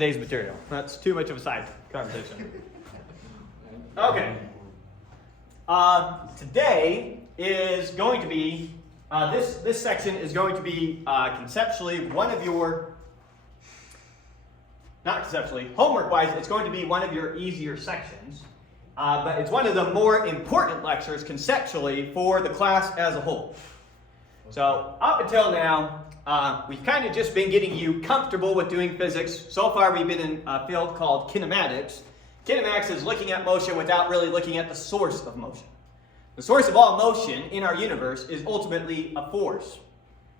today's material. That's too much of a side conversation. Okay. Today is going to be, this section is going to be conceptually one of your, not conceptually, homework-wise, it's going to be one of your easier sections. But it's one of the more important lectures conceptually for the class as a whole. So up until now, we've kind of just been getting you comfortable with doing physics. So far we've been in a field called kinematics. Kinematics is looking at motion without really looking at the source of motion. The source of all motion in our universe is ultimately a force.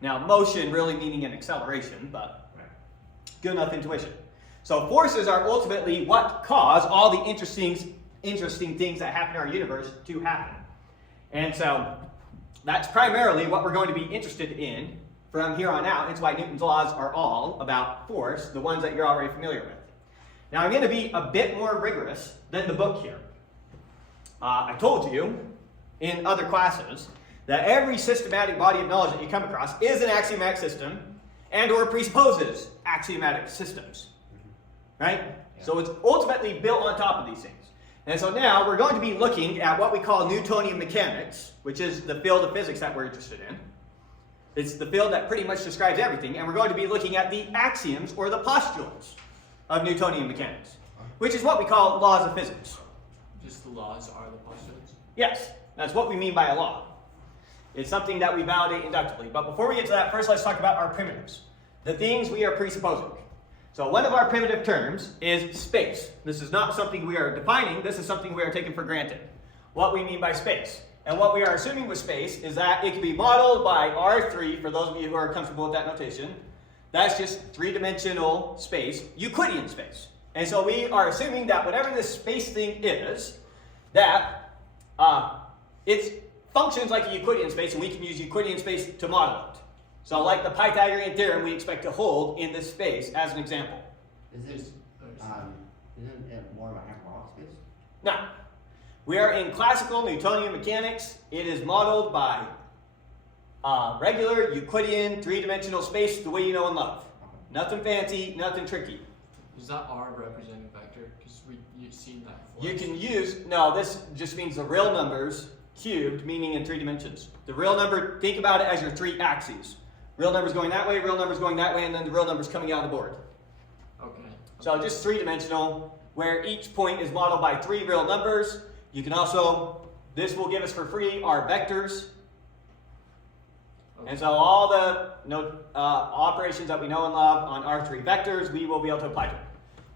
Now motion really meaning an acceleration, but good enough intuition. So forces are ultimately what cause all the interesting things that happen in our universe to happen. And so that's primarily what we're going to be interested in from here on out. It's why Newton's laws are all about force, the ones that you're already familiar with. Now I'm going to be a bit more rigorous than the book here. I told you in other classes that every systematic body of knowledge that you come across is an axiomatic system and or presupposes axiomatic systems. Right? Yeah. So it's ultimately built on top of these things. And so now we're going to be looking at what we call Newtonian mechanics, which is the field of physics that we're interested in. It's the field that pretty much describes everything, and we're going to be looking at the axioms or the postulates of Newtonian mechanics, which is what we call laws of physics. Just the laws are the postulates? Yes, that's what we mean by a law. It's something that we validate inductively. But before we get to that, first let's talk about our primitives, the things we are presupposing. So one of our primitive terms is space. This is not something we are defining, this is something we are taking for granted. What we mean by space. And what we are assuming with space is that it can be modeled by R3, for those of you who are comfortable with that notation. That's just three-dimensional space, Euclidean space. And so we are assuming that whatever this space thing is, that it functions like a Euclidean space, and we can use Euclidean space to model it. So like the Pythagorean theorem we expect to hold in this space as an example. Isn't it more of a hyperbolic space? No. We are in classical Newtonian mechanics. It is modeled by regular Euclidean three-dimensional space the way you know and love. Nothing fancy, nothing tricky. Is that R representing vector? Because you've seen that before. You can use, no, this just means the real numbers cubed, meaning in 3 dimensions. The real number, think about it as your 3 axes. Real numbers going that way, real numbers going that way, and then the real numbers coming out of the board. Okay. So just 3-dimensional, where each point is modeled by 3 real numbers. You can also, this will give us for free our vectors. Okay. And so all the operations that we know and love on our 3 vectors, we will be able to apply to it.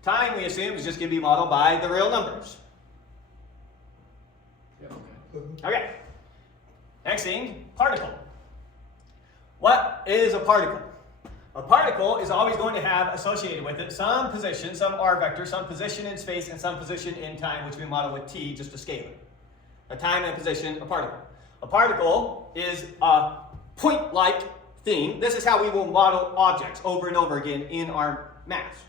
Time, we assume, is just going to be modeled by the real numbers. Yeah, okay. Okay. Next thing, particle. What is a particle? A particle is always going to have associated with it some position, some r vector, some position in space, and some position in time, which we model with t, just a scalar. A time and position, a particle. A particle is a point-like thing. This is how we will model objects over and over again in our math.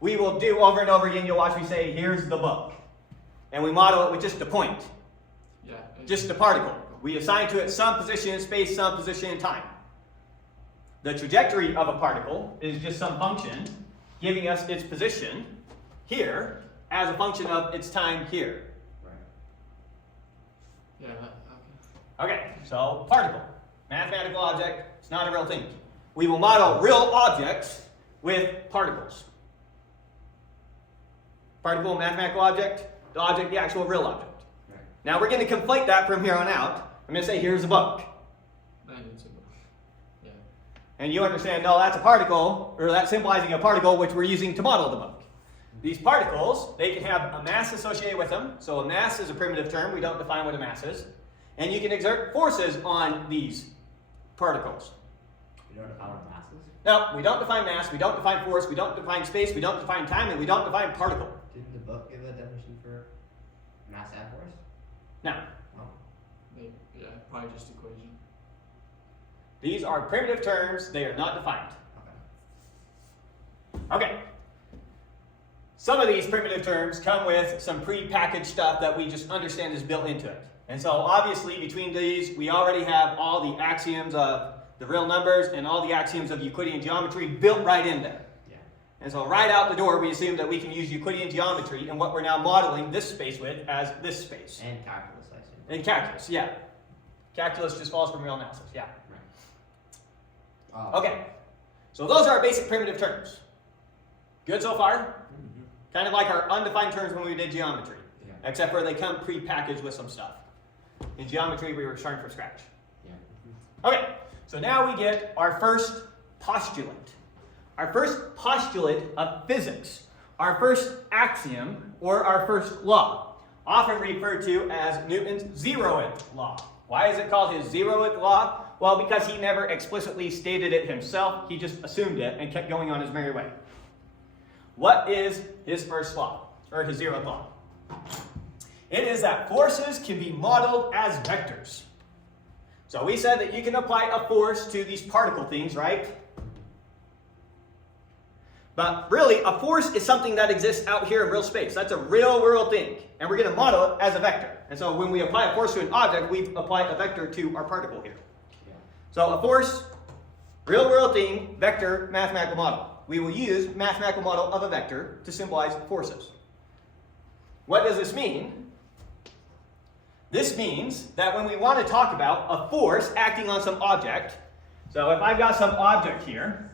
We will do over and over again, you'll watch me say, here's the book. And we model it with just a point. Yeah. Just a particle. We assign to it some position in space, some position in time. The trajectory of a particle is just some function giving us its position here as a function of its time here. Right. Yeah, okay. Okay, so particle, mathematical object, it's not a real thing. We will model real objects with particles. Particle, mathematical object, the object, the actual real object. Right. Now we're going to conflate that from here on out. I'm going to say here's a book. And you understand, no, that's a particle, or that's symbolizing a particle which we're using to model the book. These particles, they can have a mass associated with them. So a mass is a primitive term. We don't define what a mass is. And you can exert forces on these particles. You don't define what mass is? No, we don't define mass, we don't define force, we don't define space, we don't define time, and we don't define particle. Didn't the book give a definition for mass and force? No. Oh. Yeah, probably just equation. These are primitive terms, they are not defined. Okay. Some of these primitive terms come with some pre-packaged stuff that we just understand is built into it. And so obviously between these, we already have all the axioms of the real numbers and all the axioms of Euclidean geometry built right in there. Yeah. And so right out the door, we assume that we can use Euclidean geometry and what we're now modeling this space with as this space. And calculus, I assume. And calculus, yeah. Calculus just falls from real analysis, yeah. Right. Okay, so those are our basic primitive terms. Good so far? Mm-hmm. Kind of like our undefined terms when we did geometry, Yeah. except for they come pre-packaged with some stuff. In geometry, we were starting from scratch. Yeah. Okay, so now we get our first postulant. Our first postulate of physics. Our first axiom, or our first law. Often referred to as Newton's zeroth law. Why is it called his zeroth law? Well, because he never explicitly stated it himself. He just assumed it and kept going on his merry way. What is his first law, or his zeroth law? It is that forces can be modeled as vectors. So we said that you can apply a force to these particle things, right? But really, a force is something that exists out here in real space. That's a real world thing. And we're going to model it as a vector. And so when we apply a force to an object, we apply a vector to our particle here. Yeah. So a force, real world thing, vector, mathematical model. We will use mathematical model of a vector to symbolize forces. What does this mean? This means that when we want to talk about a force acting on some object, so if I've got some object here,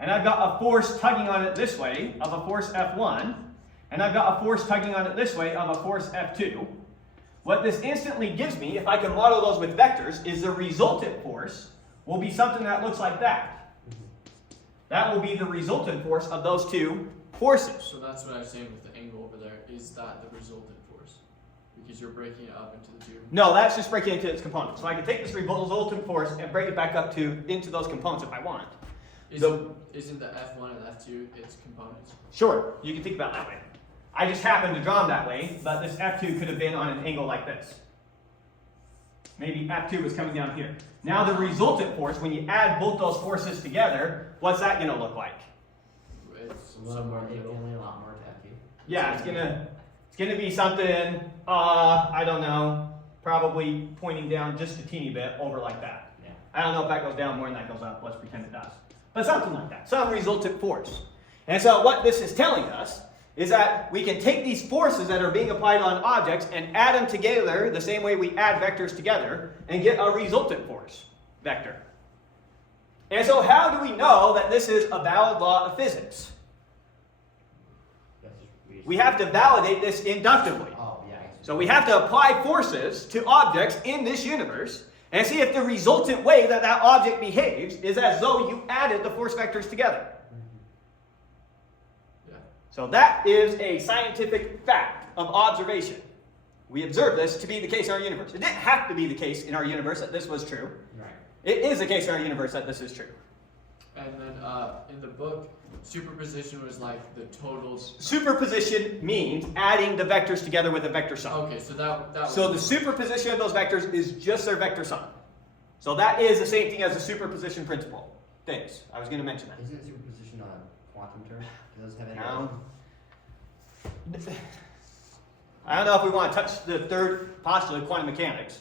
and I've got a force tugging on it this way of a force F1, and I've got a force tugging on it this way of a force F2, what this instantly gives me, if I can model those with vectors, is the resultant force will be something that looks like that. That will be the resultant force of those two forces. So that's what I was saying with the angle over there. Is that the resultant force? Because you're breaking it up into the two. No, that's just breaking it into its components. So I can take this resultant force and break it back up into those components if I want. Isn't the F1 and F2 its components? Sure, you can think about it that way. I just happened to draw them that way, but this F2 could have been on an angle like this. Maybe F2 was coming down here. Now the resultant force, when you add both those forces together, what's that going to look like? It's A little somewhere more, in the middle. definitely a lot more to F2. Yeah, it's gonna be something, I don't know, probably pointing down just a teeny bit over like that. Yeah. I don't know if that goes down more than that goes up, let's pretend it does. But something like that, some resultant force. And so what this is telling us is that we can take these forces that are being applied on objects and add them together the same way we add vectors together and get a resultant force vector. And so how do we know that this is a valid law of physics? We have to validate this inductively. Oh, yeah. I see. So we have to apply forces to objects in this universe and see if the resultant way that that object behaves is as though you added the force vectors together. Yeah. So that is a scientific fact of observation. We observe this to be the case in our universe. It didn't have to be the case in our universe that this was true. Right. It is the case in our universe that this is true. And then in the book, superposition was like the totals. Superposition means adding the vectors together with a vector sum. Okay, so that was. So the superposition of those vectors is just their vector sum. So that is the same thing as the superposition principle. Thanks. I was going to mention that. Isn't superposition a quantum term? Does it have any? I don't know if we want to touch the third postulate, quantum mechanics.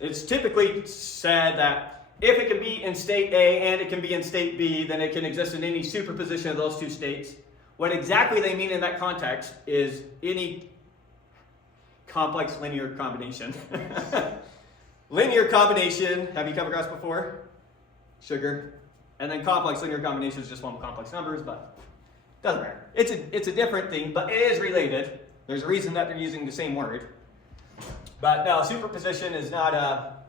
It's typically said that if it can be in state A and it can be in state B, then it can exist in any superposition of those two states. What exactly they mean in that context is any complex linear combination. Linear combination, have you come across before? Sugar. And then complex linear combination is just one with complex numbers, but doesn't matter. It's a different thing, but it is related. There's a reason that they're using the same word. But no, superposition is not a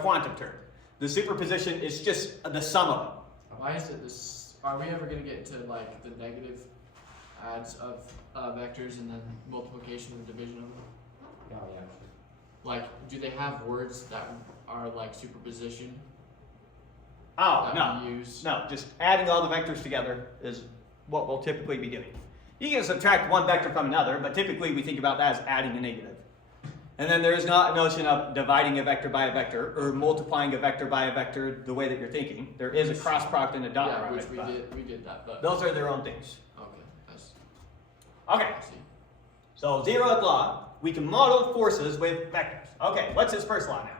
quantum term. The superposition is just the sum of them. Why is it this? Are we ever going to get to like the negative adds of vectors and then multiplication and division of them? Oh, yeah. Like, do they have words that are like superposition? Oh, that no. we use? No, just adding all the vectors together is what we'll typically be doing. You can subtract one vector from another, but typically we think about that as adding a negative. And then there is not a notion of dividing a vector by a vector or multiplying a vector by a vector the way that you're thinking. There is a cross product and a dot Yeah, product. which we did that, but Those are their own things. okay, Okay, I see. so zeroth law, we can model forces with vectors. Okay, what's his first law now?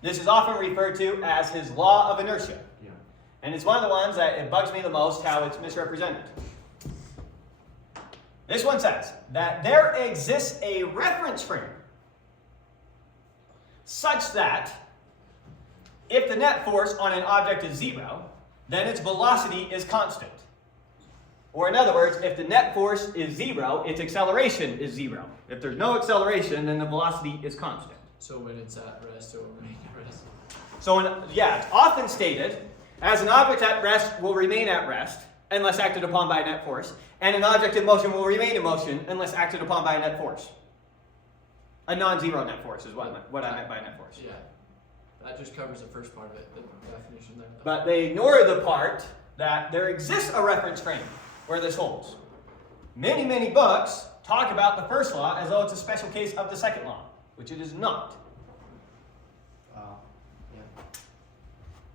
This is often referred to as his law of inertia. Yeah. And it's one of the ones that it bugs me the most how it's misrepresented. This one says that there exists a reference frame such that if the net force on an object is 0, then its velocity is constant. Or in other words, if the net force is 0, its acceleration is 0. If there's no acceleration, then the velocity is constant. So when it's at rest, it will remain at rest. So, it's often stated as an object at rest will remain at rest unless acted upon by a net force, and an object in motion will remain in motion unless acted upon by a net force. A non-zero net force is what I meant by net force. Yeah, that just covers the first part of it, the definition there. But they ignore the part that there exists a reference frame where this holds. Many, many books talk about the first law as though it's a special case of the second law, which it is not.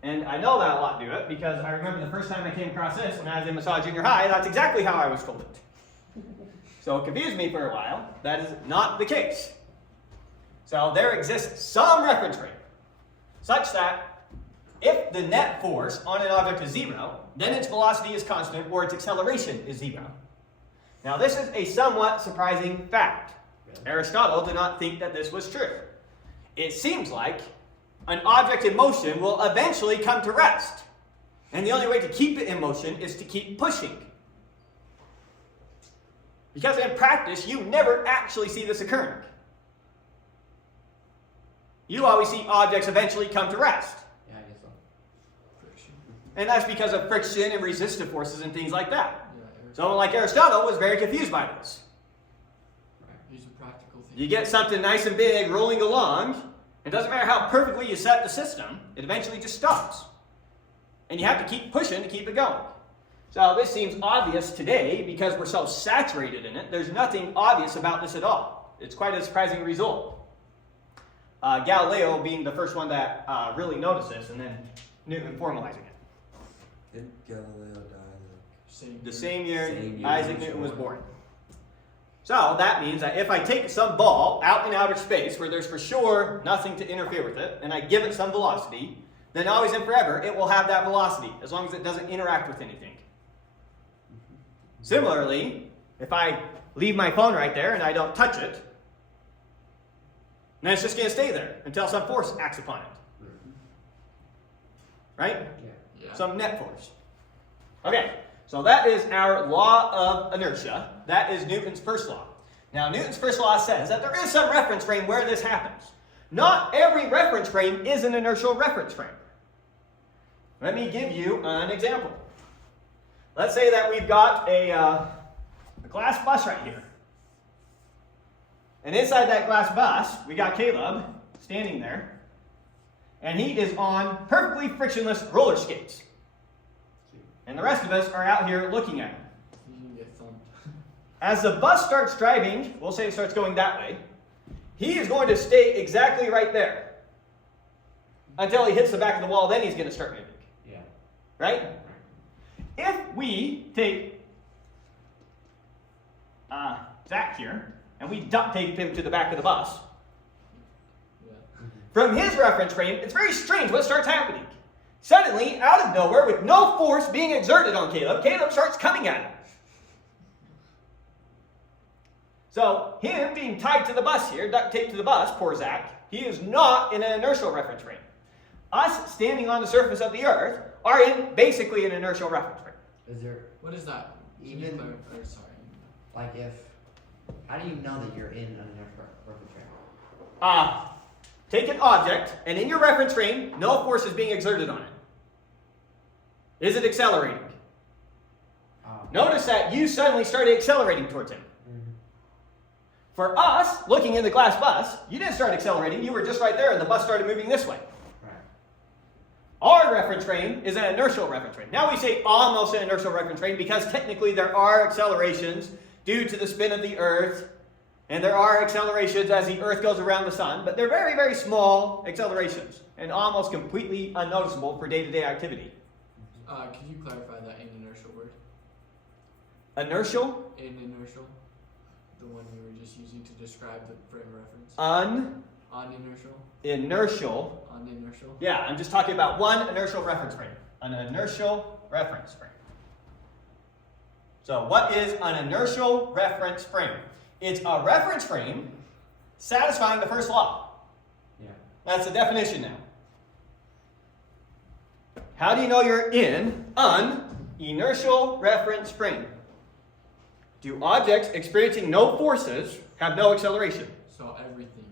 And I know that a lot do it because I remember the first time I came across this when I was in Massage Junior High, that's exactly how I was told it. So it confused me for a while. That is not the case. So there exists some reference frame such that if the net force on an object is 0, then its velocity is constant or its acceleration is 0. Now this is a somewhat surprising fact. Aristotle did not think that this was true. It seems like an object in motion will eventually come to rest. And the only way to keep it in motion is to keep pushing. Because in practice, you never actually see this occurring. You always see objects eventually come to rest. Yeah, I guess so. Friction. And that's because of friction and resistive forces and things like that. Yeah, Someone like Aristotle was very confused by this. Use a practical thing. You get something nice and big rolling along, it doesn't matter how perfectly you set the system, it eventually just stops. And you have to keep pushing to keep it going. So this seems obvious today because we're so saturated in it. There's nothing obvious about this at all. It's quite a surprising result. Galileo being the first one that really noticed this, and then Newton formalizing it. Did Galileo die? The same year Same year Isaac he was Newton was born. born. So that means that if I take some ball out in outer space where there's for sure nothing to interfere with it, and I give it some velocity, then always and forever it will have that velocity as long as it doesn't interact with anything. Similarly, if I leave my phone right there and I don't touch it, then it's just going to stay there until some force acts upon it. Right? Yeah. Some net force. Okay, so that is our law of inertia. That is Newton's first law. Now, Newton's first law says that there is some reference frame where this happens. Not every reference frame is an inertial reference frame. Let me give you an example. Let's say that we've got a glass bus right here. And inside that glass bus, we got Caleb standing there. And he is on perfectly frictionless roller skates. And the rest of us are out here looking at him. You can get thumped. As the bus starts driving, we'll say it starts going that way, he is going to stay exactly right there until he hits the back of the wall, then he's going to start moving. Yeah. Right? If we take Zach here, and we duct tape him to the back of the bus, Yeah. from his reference frame, it's very strange what starts happening. Suddenly, out of nowhere, with no force being exerted on Caleb, Caleb starts coming at him. So, him being tied to the bus here, duct taped to the bus, poor Zach, he is not in an inertial reference frame. Us standing on the surface of the earth are in basically an inertial reference frame. Is there, What is that? Can you Even- clarify? Sorry. like, how do you know that you're in an inertial reference frame? Take an object, and in your reference frame, no force is being exerted on it. Is it accelerating? Notice that you suddenly started accelerating towards him. Mhm. For us, looking in the glass bus, you didn't start accelerating, you were just right there, and the bus started moving this way. Right. Our reference frame is an inertial reference frame. Now we say almost an inertial reference frame because technically there are accelerations due to the spin of the earth, and there are accelerations as the earth goes around the sun, but they're very, very small accelerations and almost completely unnoticeable for day-to-day activity. Can you clarify that in inertial word? Inertial, In inertial? The one you were just using to describe the frame of reference? Uninertial. Inertial. Uninertial. Yeah, I'm just talking about one inertial reference frame. An inertial reference frame. So what is an inertial reference frame? It's a reference frame satisfying the first law. Yeah. That's the definition now. How do you know you're in an inertial reference frame? Do objects experiencing no forces have no acceleration? So everything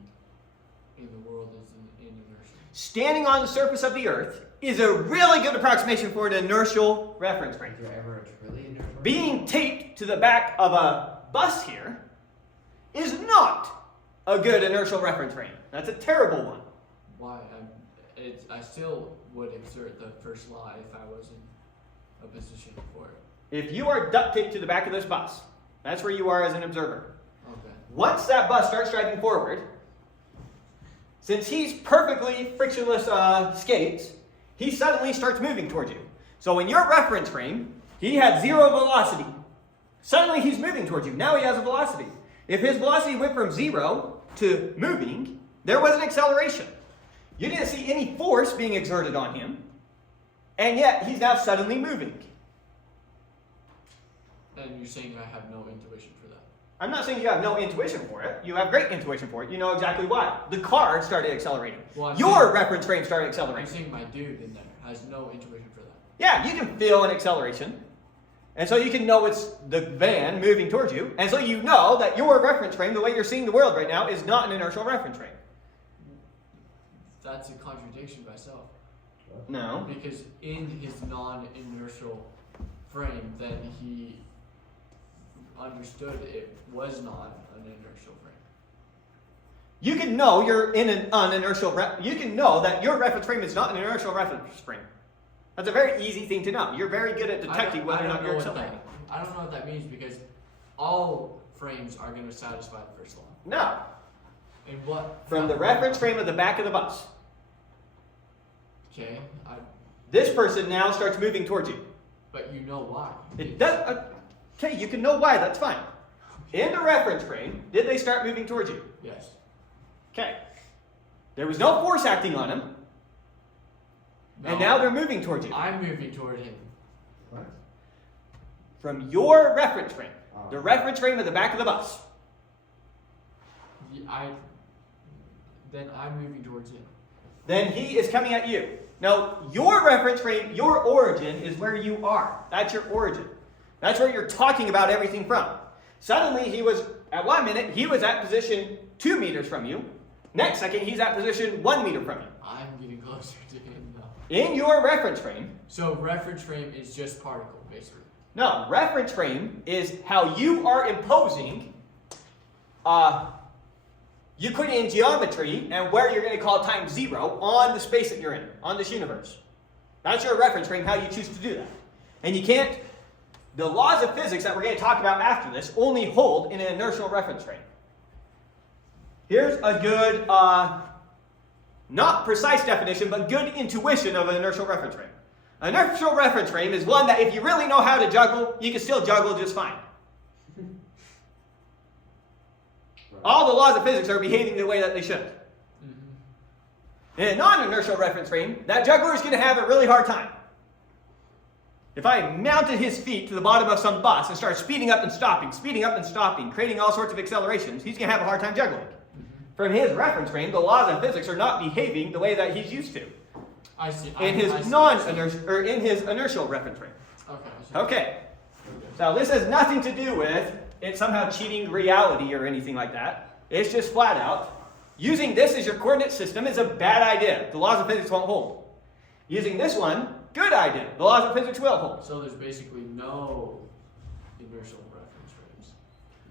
in the world is in inertia. Standing on the surface of the Earth is a really good approximation for an inertial reference frame. Is there ever a truly inertial? Being taped to the back of a bus here is not a good inertial reference frame. That's a terrible one. Why? I still would exert the first law if I was in a position for it. If you are duct taped to the back of this bus, that's where you are as an observer. Okay. Once that bus starts driving forward, since he's perfectly frictionless skates, he suddenly starts moving towards you. So in your reference frame, he had 0 velocity. Suddenly he's moving towards you. Now he has a velocity. If his velocity went from 0 to moving, there was an acceleration. You didn't see any force being exerted on him, and yet he's now suddenly moving. And you're saying I have no intuition for that? I'm not saying you have no intuition for it. You have great intuition for it. You know exactly why. The car started accelerating. Well, Your reference frame started I'm accelerating. saying my dude in there has no intuition for that. Yeah, you can feel an acceleration. And so you can know it's the van moving towards you. And so you know that your reference frame, the way you're seeing the world right now, is not an inertial reference frame. That's a contradiction by itself. No. Because in his non-inertial frame, then he understood it was not an inertial frame. You can know you're in an uninertial. You can know that your reference frame is not an inertial reference frame. That's a very easy thing to know. You're very good at detecting whether or not you're accelerating. I don't know what that means because all frames are going to satisfy the first law. No. And what? From the reference frame of the back of the bus. Okay, This person now starts moving towards you. but you know why. It does. Okay, you can know why. That's fine. In the reference frame, did they start moving towards you? Yes. Okay. There was no force acting on them, and now they're moving towards you. I'm moving toward him. What? From your reference frame, Oh. the reference frame of the back of the bus. Then I'm moving towards him. Then he is coming at you. Now, your reference frame, your origin is where you are. That's your origin. That's where you're talking about everything from. Suddenly, at 1 minute, he was at position 2 meters from you. Next second, he's at position 1 meter from you. I'm getting closer to him now. In your reference frame, So reference frame is just particle, basically. no, reference frame is how you are imposing Euclidean geometry and where you're going to call time 0 on the space that you're in, on this universe. That's your reference frame, how you choose to do that. And you can't, the laws of physics that we're going to talk about after this only hold in an inertial reference frame. Here's a good, not precise definition, but good intuition of an inertial reference frame. An inertial reference frame is one that if you really know how to juggle, you can still juggle just fine. All the laws of physics are behaving the way that they should. Mm-hmm. In a non-inertial reference frame, that juggler is going to have a really hard time. If I mounted his feet to the bottom of some bus and started speeding up and stopping, creating all sorts of accelerations, he's going to have a hard time juggling. Mm-hmm. From his reference frame, the laws of physics are not behaving the way that he's used to. I see. In his in his inertial reference frame. Okay. I see. Okay. So this has nothing to do with it somehow cheating reality or anything like that. It's just flat out, using this as your coordinate system is a bad idea. The laws of physics won't hold. Using this one, good idea. The laws of physics will hold. So there's basically no inertial reference frames.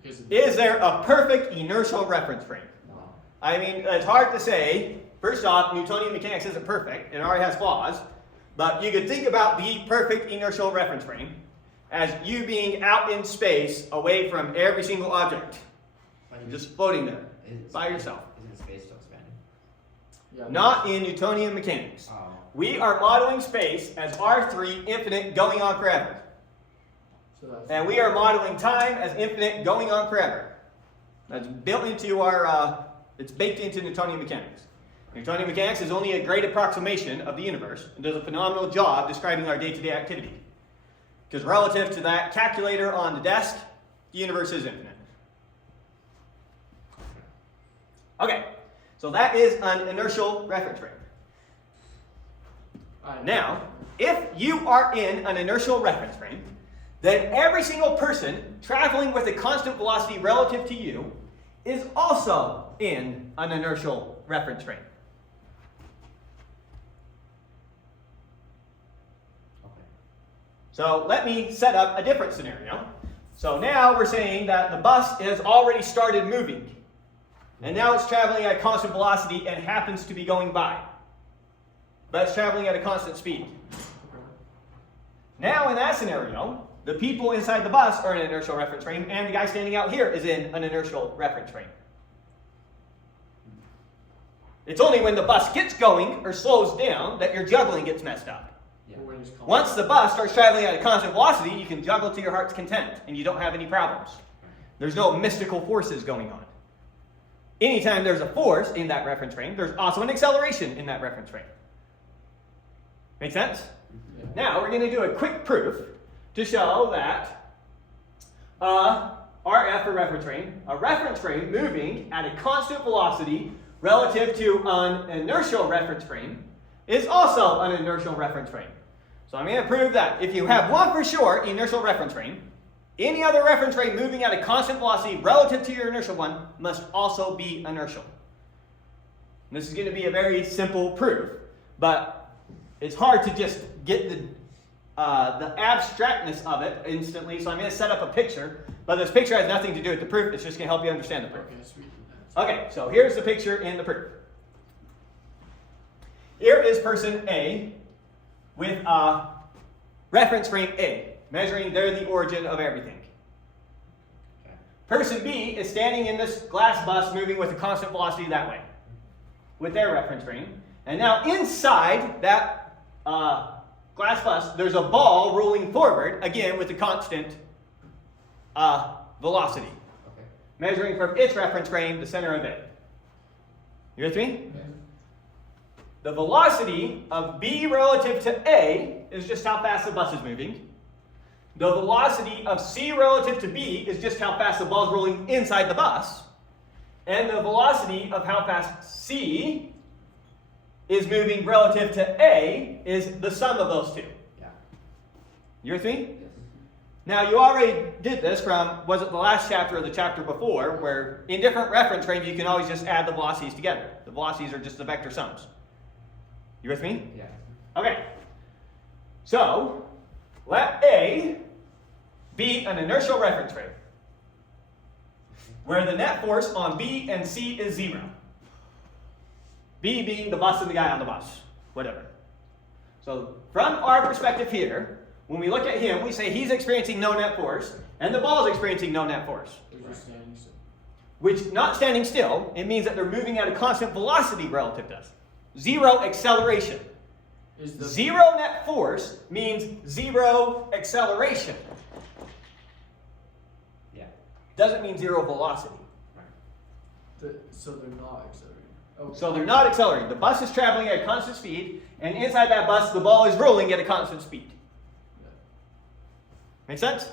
Because Is there a perfect inertial reference frame? No. I mean, it's hard to say. First off, Newtonian mechanics isn't perfect. It already has flaws. But you could think about the perfect inertial reference frame as you being out in space away from every single object. You're just floating there by yourself. Isn't space still expanding? yeah, Not in Newtonian mechanics. Oh. We are modeling space as R3 infinite going on forever. So that's And we are modeling time as infinite going on forever. That's built into our It's baked into Newtonian mechanics. Newtonian mechanics is only a great approximation of the universe and does a phenomenal job describing our day-to-day activity. Because relative to that calculator on the desk, the universe is infinite. Okay, so that is an inertial reference frame. Now, if you are in an inertial reference frame, then every single person traveling with a constant velocity relative to you is also in an inertial reference frame. Okay. So let me set up a different scenario. So now we're saying that the bus has already started moving. And now it's traveling at a constant velocity and happens to be going by. But it's traveling at a constant speed. Now in that scenario, the people inside the bus are in an inertial reference frame, and the guy standing out here is in an inertial reference frame. It's only when the bus gets going or slows down that your juggling gets messed up. Yeah. Once the bus starts traveling at a constant velocity, you can juggle to your heart's content, and you don't have any problems. There's no mystical forces going on. Anytime there's a force in that reference frame, there's also an acceleration in that reference frame. Make sense? Yeah. Now we're going to do a quick proof to show that RF, a reference frame moving at a constant velocity relative to an inertial reference frame is also an inertial reference frame. So I'm going to prove that if you have one for sure inertial reference frame, any other reference frame moving at a constant velocity relative to your inertial one must also be inertial. And this is going to be a very simple proof, but it's hard to just get the abstractness of it instantly, so I'm going to set up a picture, but this picture has nothing to do with the proof, it's just going to help you understand the proof. Okay, sweet. Okay, so here's the picture in the proof. Here is person A with reference frame A, measuring they're the origin of everything. Okay. Person B is standing in this glass bus moving with a constant velocity that way, with their reference frame. And now inside that glass bus, there's a ball rolling forward, again with a constant velocity, Okay. measuring from its reference frame, the center of A. You with me? Okay. The velocity of B relative to A is just how fast the bus is moving. The velocity of C relative to B is just how fast the ball is rolling inside the bus. And the velocity of how fast C is moving relative to A is the sum of those two. Yeah. You with me? Yes. Now, you already did this from, was it the last chapter or the chapter before, where in different reference frames you can always just add the velocities together. The velocities are just the vector sums. You with me? Yeah. Okay. So, let A be an inertial reference frame, where the net force on B and C is 0. B being the bus and the guy on the bus, whatever. So, from our perspective here, when we look at him, we say he's experiencing no net force, and the ball is experiencing no net force. They're just standing still. Which, not standing still, it means that they're moving at a constant velocity relative to us. 0 acceleration. Is the 0 net force means 0 acceleration. Yeah. Doesn't mean 0 velocity. so they're not accelerating. Oh, So they're not accelerating. The bus is traveling at a constant speed, and inside that bus, the ball is rolling at a constant speed. yeah. Make sense?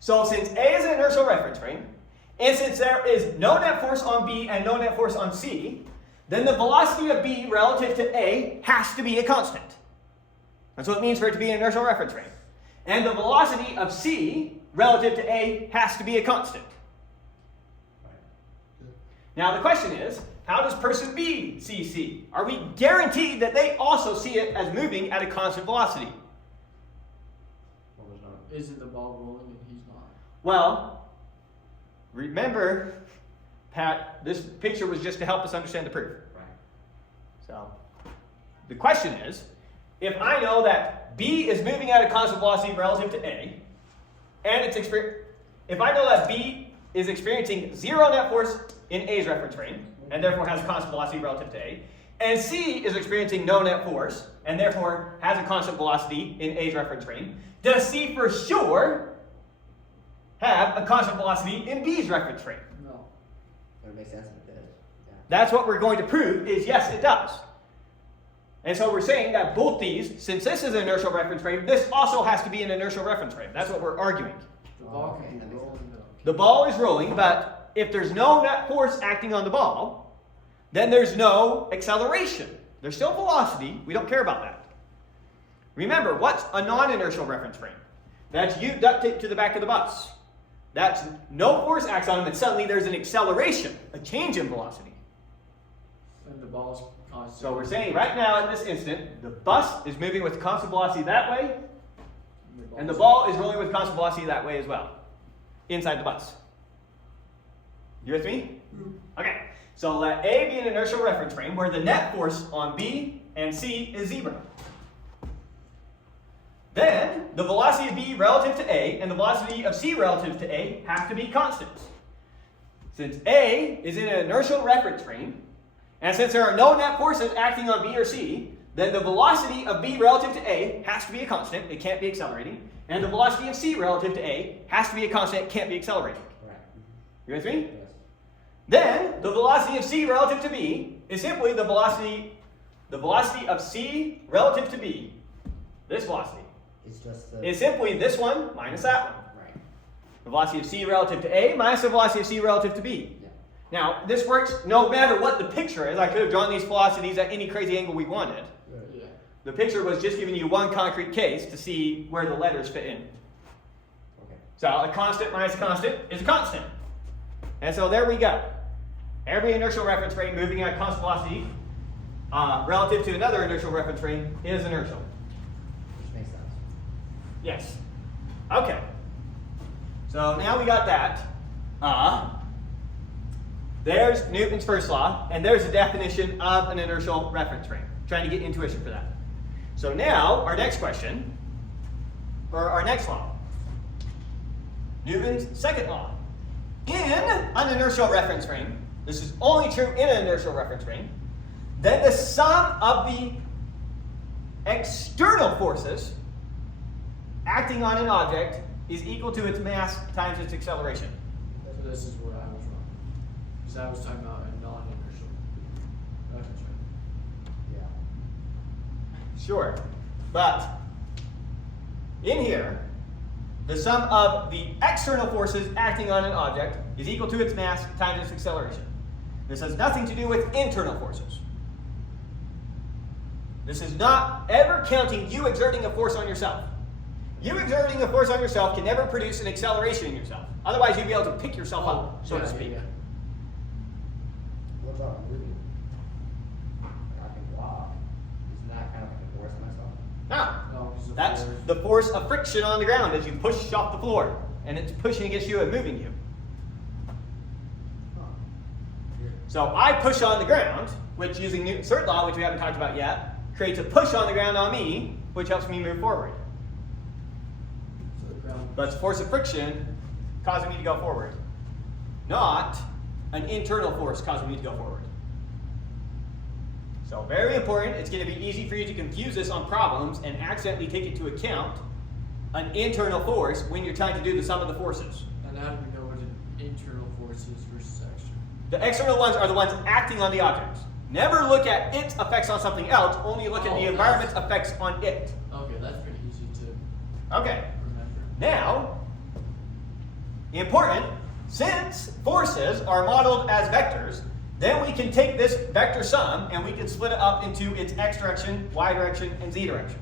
So since A is an inertial reference frame, and since there is no net force on B and no net force on C, then the velocity of B relative to A has to be a constant. That's what it means for it to be an inertial reference frame. And the velocity of C relative to A has to be a constant. Now the question is, how does person B see C? Are we guaranteed that they also see it as moving at a constant velocity? What was not? Isn't the ball rolling and he's not? Well, remember, Pat, this picture was just to help us understand the proof. Right. So, the question is, if I know that B is moving at a constant velocity relative to A, and if I know that B is experiencing 0 net force in A's reference frame, and therefore has a constant velocity relative to A, and C is experiencing no net force, and therefore has a constant velocity in A's reference frame, does C for sure have a constant velocity in B's reference frame? No. That would make sense if it did. That's what we're going to prove is yes, it does. And so we're saying that both these, since this is an inertial reference frame, this also has to be an inertial reference frame. That's what we're arguing. The ball Okay, can that be makes rolling though. The ball is rolling, but if there's no net force acting on the ball, then there's no acceleration. There's still velocity. We don't care about that. Remember, what's a non-inertial reference frame? That's you duct tape to the back of the bus. That's no force acts on them, and suddenly there's an acceleration, a change in velocity. And the ball's constant. So we're saying right now at this instant, the bus is moving with constant velocity that way, and the ball is rolling with constant velocity that way as well, inside the bus. You with me? Okay, so let A be an inertial reference frame where the net force on B and C is 0. Then, the velocity of B relative to A and the velocity of C relative to A have to be constants. Since A is in an inertial reference frame, and since there are no net forces acting on B or C, then the velocity of B relative to A has to be a constant, it can't be accelerating, and the velocity of C relative to A has to be a constant, it can't be accelerating. Right. You with me? Yes. Then, the velocity of C relative to B is simply the velocity of C relative to B, this velocity, It's just the. is simply this one minus that one. Right. The velocity of C relative to A minus the velocity of C relative to B. Yeah. Now, this works no matter what the picture is. I could have drawn these velocities at any crazy angle we wanted. Yeah. The picture was just giving you one concrete case to see where the letters fit in. Okay. So a constant minus a constant is a constant. And so there we go. Every inertial reference frame moving at constant velocity relative to another inertial reference frame is inertial. Which makes sense. Yes. Okay. So now we got that. There's Newton's first law, and there's a definition of an inertial reference frame. Trying to get intuition for that. So now, our next question, or our next law. Newton's second law. In an inertial reference frame, this is only true in an inertial reference frame, then the sum of the external forces acting on an object is equal to its mass times its acceleration. So this is where I was wrong. Because I was talking about a non-inertial reference frame. Yeah. Sure. But in here, the sum of the external forces acting on an object is equal to its mass times its acceleration. This has nothing to do with internal forces. This is not ever counting you exerting a force on yourself. You exerting a force on yourself can never produce an acceleration in yourself. Otherwise, you'd be able to pick yourself up, so to speak. Yeah. What about moving? I can walk. Isn't that kind of like a force myself? No. No, 'cause the That's force- the force of friction on the ground as you push off the floor. And it's pushing against you and moving you. Huh. Weird. So I push on the ground, which using Newton's third law, which we haven't talked about yet, creates a push on the ground on me, which helps me move forward. So the ground. But it's force of friction causing me to go forward, not an internal force causing me to go forward. So very important, it's going to be easy for you to confuse this on problems and accidentally take into account an internal force when you're trying to do the sum of the forces. And how do we know what an internal force is versus external? The external ones are the ones acting on the objects. Never look at its effects on something else, only look at the Oh, environment's effects on it. Okay, that's pretty easy to Okay. remember. Now, important, since forces are modeled as vectors, then we can take this vector sum and we can split it up into its x direction, y direction, and z direction.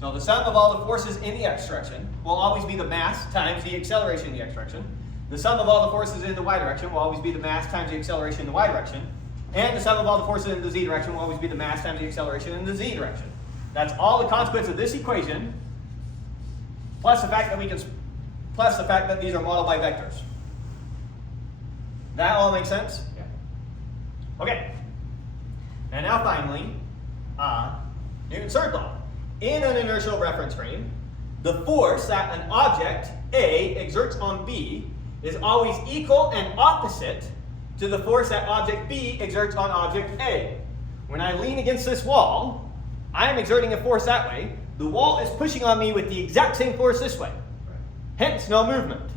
So the sum of all the forces in the x direction will always be the mass times the acceleration in the x direction. The sum of all the forces in the y direction will always be the mass times the acceleration in the y direction. And the sum of all the forces in the z direction will always be the mass times the acceleration in the z direction. That's all the consequence of this equation, plus the fact that these are modeled by vectors. That all makes sense? Yeah. Okay. And now finally, Newton's third law. In an inertial reference frame, the force that an object A exerts on B is always equal and opposite to the force that object B exerts on object A. When I lean against this wall, I am exerting a force that way. The wall is pushing on me with the exact same force this way. Right. Hence, no movement.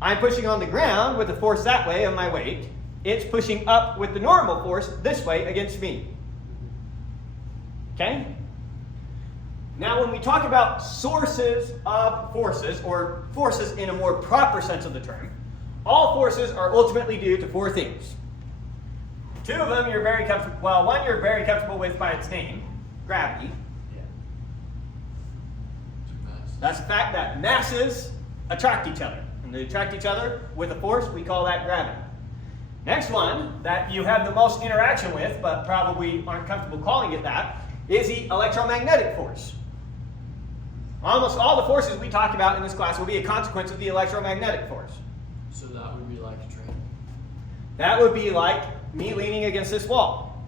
I'm pushing on the ground with a force that way of my weight, it's pushing up with the normal force this way against me. Okay? Now when we talk about sources of forces, or forces in a more proper sense of the term, all forces are ultimately due to four things. Two of them you're very comfortable, well, one you're very comfortable with by its name, gravity. Yeah. That's the fact that masses attract each other. And they attract each other with a force, we call that gravity. Next one that you have the most interaction with, but probably aren't comfortable calling it that, is the electromagnetic force. Almost all the forces we talk about in this class will be a consequence of the electromagnetic force. So that would be like a train. That would be like me leaning against this wall.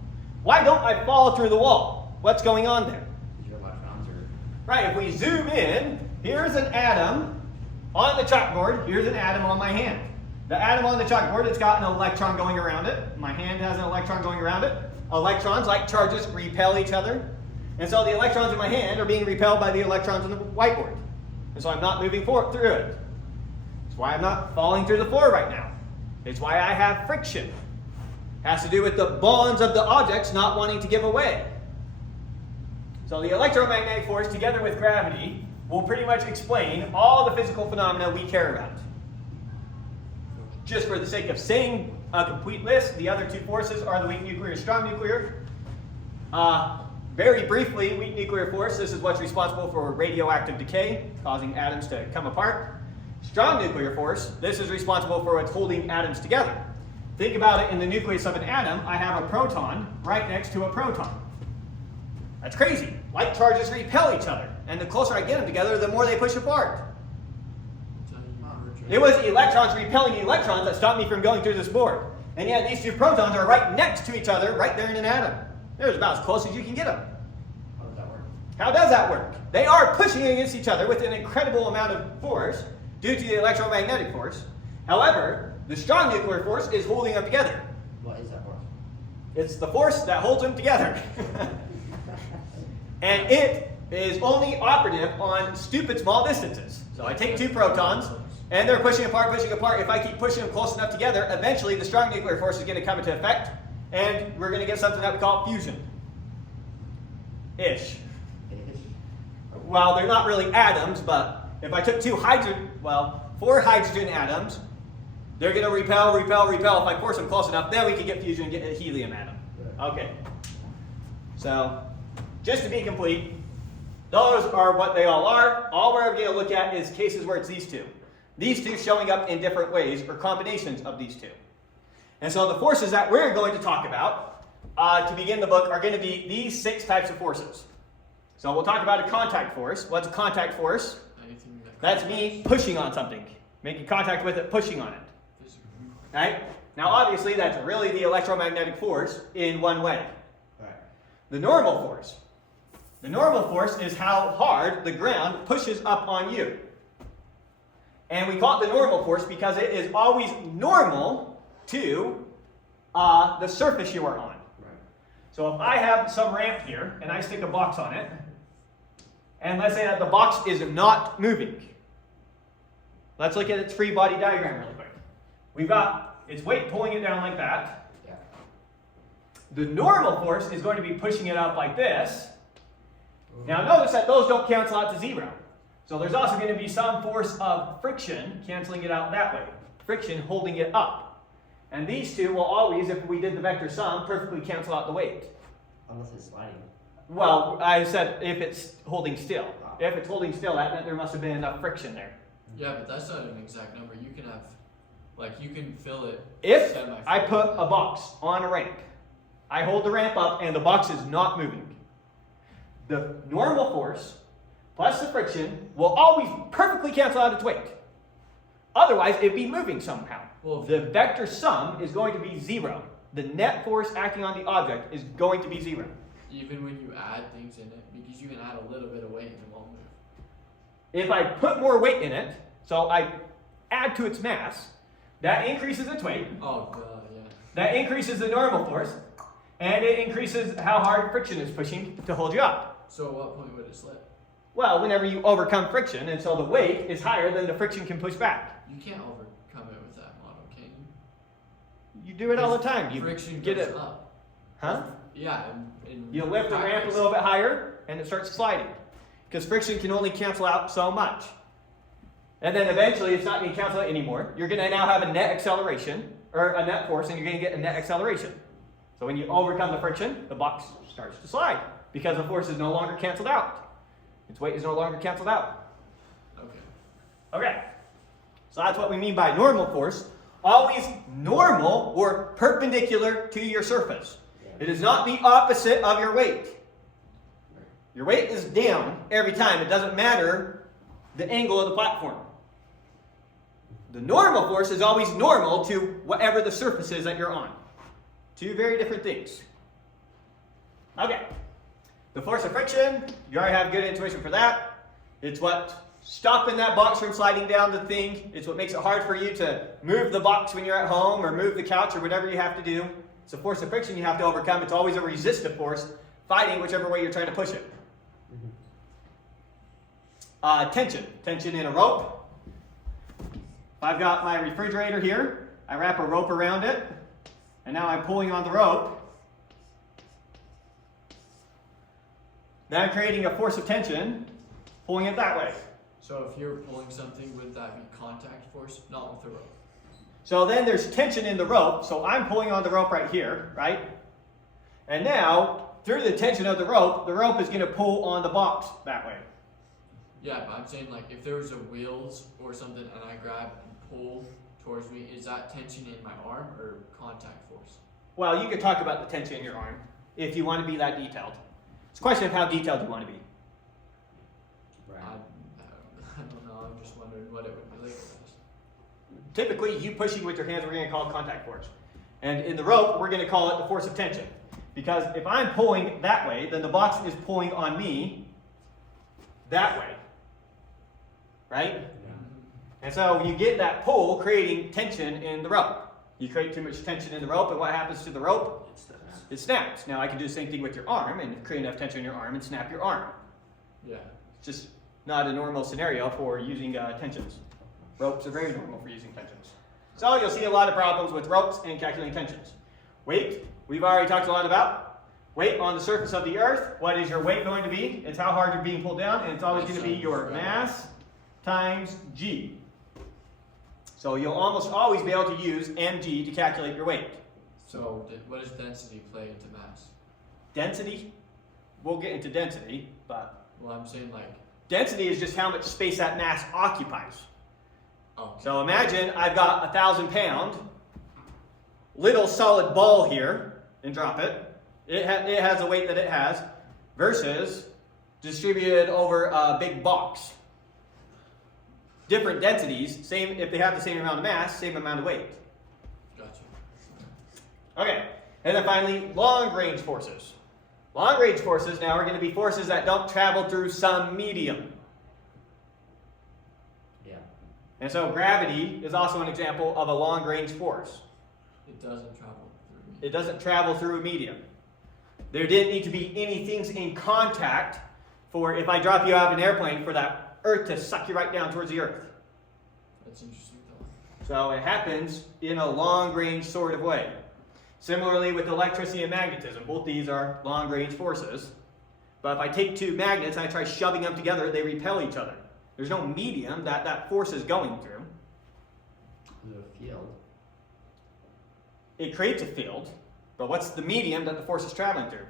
Why don't I fall through the wall? What's going on there? Your electrons are. Right, if we zoom in, here's an atom on the chalkboard, here's an atom on my hand. The atom on the chalkboard, it's got an electron going around it. My hand has an electron going around it. Electrons, like charges, repel each other. And so the electrons in my hand are being repelled by the electrons on the whiteboard. And so I'm not moving forward through it. That's why I'm not falling through the floor right now. It's why I have friction. It has to do with the bonds of the objects not wanting to give away. So the electromagnetic force, together with gravity, will pretty much explain all the physical phenomena we care about. Just for the sake of saying a complete list, the other two forces are the weak nuclear and strong nuclear. Very briefly, weak nuclear force, this is what's responsible for radioactive decay, causing atoms to come apart. Strong nuclear force, this is responsible for what's holding atoms together. Think about it in the nucleus of an atom, I have a proton right next to a proton. That's crazy. Like charges repel each other, and the closer I get them together, the more they push apart. It was electrons repelling electrons that stopped me from going through this board. And yet these two protons are right next to each other, right there in an atom. They're about as close as you can get them. How does that work? How does that work? They are pushing against each other with an incredible amount of force due to the electromagnetic force. However, the strong nuclear force is holding them together. What is that force? It's the force that holds them together. And it is only operative on stupid small distances. So I take two protons, and they're pushing apart, pushing apart. If I keep pushing them close enough together, eventually the strong nuclear force is going to come into effect, and we're going to get something that we call fusion. Ish. Well, they're not really atoms, but if I took four hydrogen atoms, they're going to repel, repel, repel. If I force them close enough, then we can get fusion and get a helium atom. Okay. So, just to be complete, those are what they all are. All we're ever going to look at is cases where it's these two. These two showing up in different ways, or combinations of these two. And so the forces that we're going to talk about to begin the book are going to be these 6 types of forces. So we'll talk about a contact force. What's a contact force? That's me pushing on something, making contact with it, pushing on it. Right? Now obviously that's really the electromagnetic force in one way. Right. The normal force. The normal force is how hard the ground pushes up on you. And we call it the normal force because it is always normal to the surface you are on. Right. So if I have some ramp here and I stick a box on it, and let's say that the box is not moving. Let's look at its free body diagram really quick. We've got its weight pulling it down like that. Yeah. The normal force is going to be pushing it up like this. Now notice that those don't cancel out to 0. So there's also going to be some force of friction canceling it out that way. Friction holding it up. And these two will always, if we did the vector sum, perfectly cancel out the weight. Unless it's sliding. Well, I said if it's holding still. If it's holding still, that meant there must have been enough friction there. Yeah, but that's not an exact number. You can have, you can fill it. If I put a box on a ramp, I hold the ramp up and the box is not moving. The normal force plus the friction will always perfectly cancel out its weight. Otherwise, it'd be moving somehow. Well, The vector sum is going to be 0. The net force acting on the object is going to be 0. even when you add things in it, because you can add a little bit of weight and it won't move. If I put more weight in it, so I add to its mass, that increases its weight. Oh, God, yeah. That increases the normal force, and it increases how hard friction is pushing to hold you up. So at what point would it slip? Well, whenever you overcome friction, and so the weight is higher than the friction can push back. You can't overcome it with that model, can you? You do it all the time. You friction get goes it, up. huh? Yeah. You lift the ramp a little bit higher, and it starts sliding, because friction can only cancel out so much. And then eventually, it's not going to cancel out anymore. You're going to now have a net acceleration, or a net force, and you're going to get a net acceleration. So when you overcome the friction, the box starts to slide, because the force is no longer canceled out. Its weight is no longer canceled out. Okay. Okay. So that's what we mean by normal force. Always normal or perpendicular to your surface. It is not the opposite of your weight. Your weight is down every time. It doesn't matter the angle of the platform. The normal force is always normal to whatever the surface is that you're on. Two very different things. Okay. The force of friction, you already have good intuition for that. It's what stopping that box from sliding down the thing. It's what makes it hard for you to move the box when you're at home or move the couch or whatever you have to do. It's a force of friction you have to overcome. It's always a resistive force, fighting whichever way you're trying to push it. Tension. Tension in a rope. I've got my refrigerator here. I wrap a rope around it, and now I'm pulling on the rope. Then I'm creating a force of tension, pulling it that way. So if you're pulling something, would that be contact force, not with the rope? So then there's tension in the rope. So I'm pulling on the rope right here, right? And now, through the tension of the rope is going to pull on the box that way. Yeah, but I'm saying like if there was a wheels or something and I grab and pull towards me, is that tension in my arm or contact force? Well, you could talk about the tension in your arm if you want to be that detailed. It's a question of how detailed you want to be. I don't know, I'm just wondering what it would be labeled as. Typically, you pushing with your hands, we're going to call it contact force. And in the rope, we're going to call it the force of tension. Because if I'm pulling that way, then the box is pulling on me that way. Right? And so you get that pull creating tension in the rope. You create too much tension in the rope, and what happens to the rope? It snaps. Now I can do the same thing with your arm and create enough tension in your arm and snap your arm. Yeah. It's just not a normal scenario for using tensions. Ropes are very normal for using tensions. So you'll see a lot of problems with ropes and calculating tensions. Weight, we've already talked a lot about. Weight on the surface of the earth. What is your weight going to be? It's how hard you're being pulled down, and it's always going to be your mass times g. So you'll almost always be able to use mg to calculate your weight. So what does density play into mass? Density, we'll get into density, but Well, I'm saying like, density is just how much space that mass occupies. oh, So imagine I've got 1,000 pound little solid ball here, and drop it. It has a weight that it has, versus distributed over a big box. Different densities, same if they have the same amount of mass, same amount of weight. gotcha. Okay, and then finally, long-range forces. Long-range forces now are going to be forces that don't travel through some medium. Yeah. And so gravity is also an example of a long-range force. It doesn't travel through me. It doesn't travel through a medium. There didn't need to be any things in contact for, if I drop you out of an airplane, for that Earth to suck you right down towards the Earth. That's interesting though. So it happens in a long-range sort of way. Similarly with electricity and magnetism, both these are long-range forces. But if I take two magnets and I try shoving them together, they repel each other. There's no medium that force is going through. There's a field. It creates a field, but what's the medium that the force is traveling through?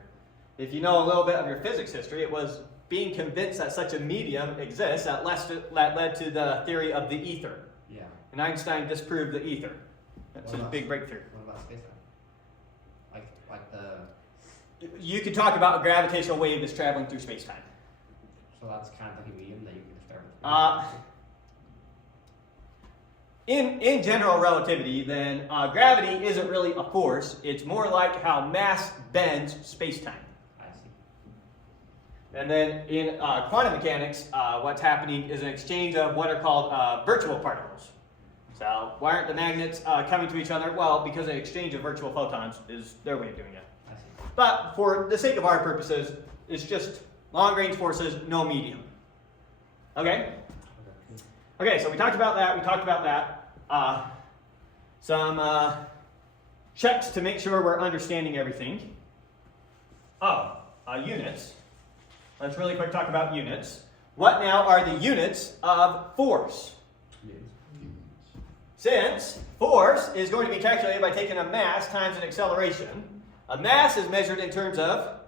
If you know a little bit of your physics history, it was being convinced that such a medium exists that led to the theory of the ether. Yeah. And Einstein disproved the ether. That's What his about- big breakthrough. What about space-time? Like the, You could talk about a gravitational wave that's traveling through space-time. so that's kind of like a medium that you can start with. In general relativity, then gravity isn't really a force. It's more like how mass bends space-time. I see. And then in quantum mechanics, what's happening is an exchange of what are called virtual particles. So why aren't the magnets coming to each other? Well, because an exchange of virtual photons is their way of doing it. I see. But for the sake of our purposes, it's just long-range forces, no medium. Okay? Okay, so we talked about that. Some checks to make sure we're understanding everything. Oh, units. Let's really quick talk about units. What now are the units of force? Since force is going to be calculated by taking a mass times an acceleration, a mass is measured in terms of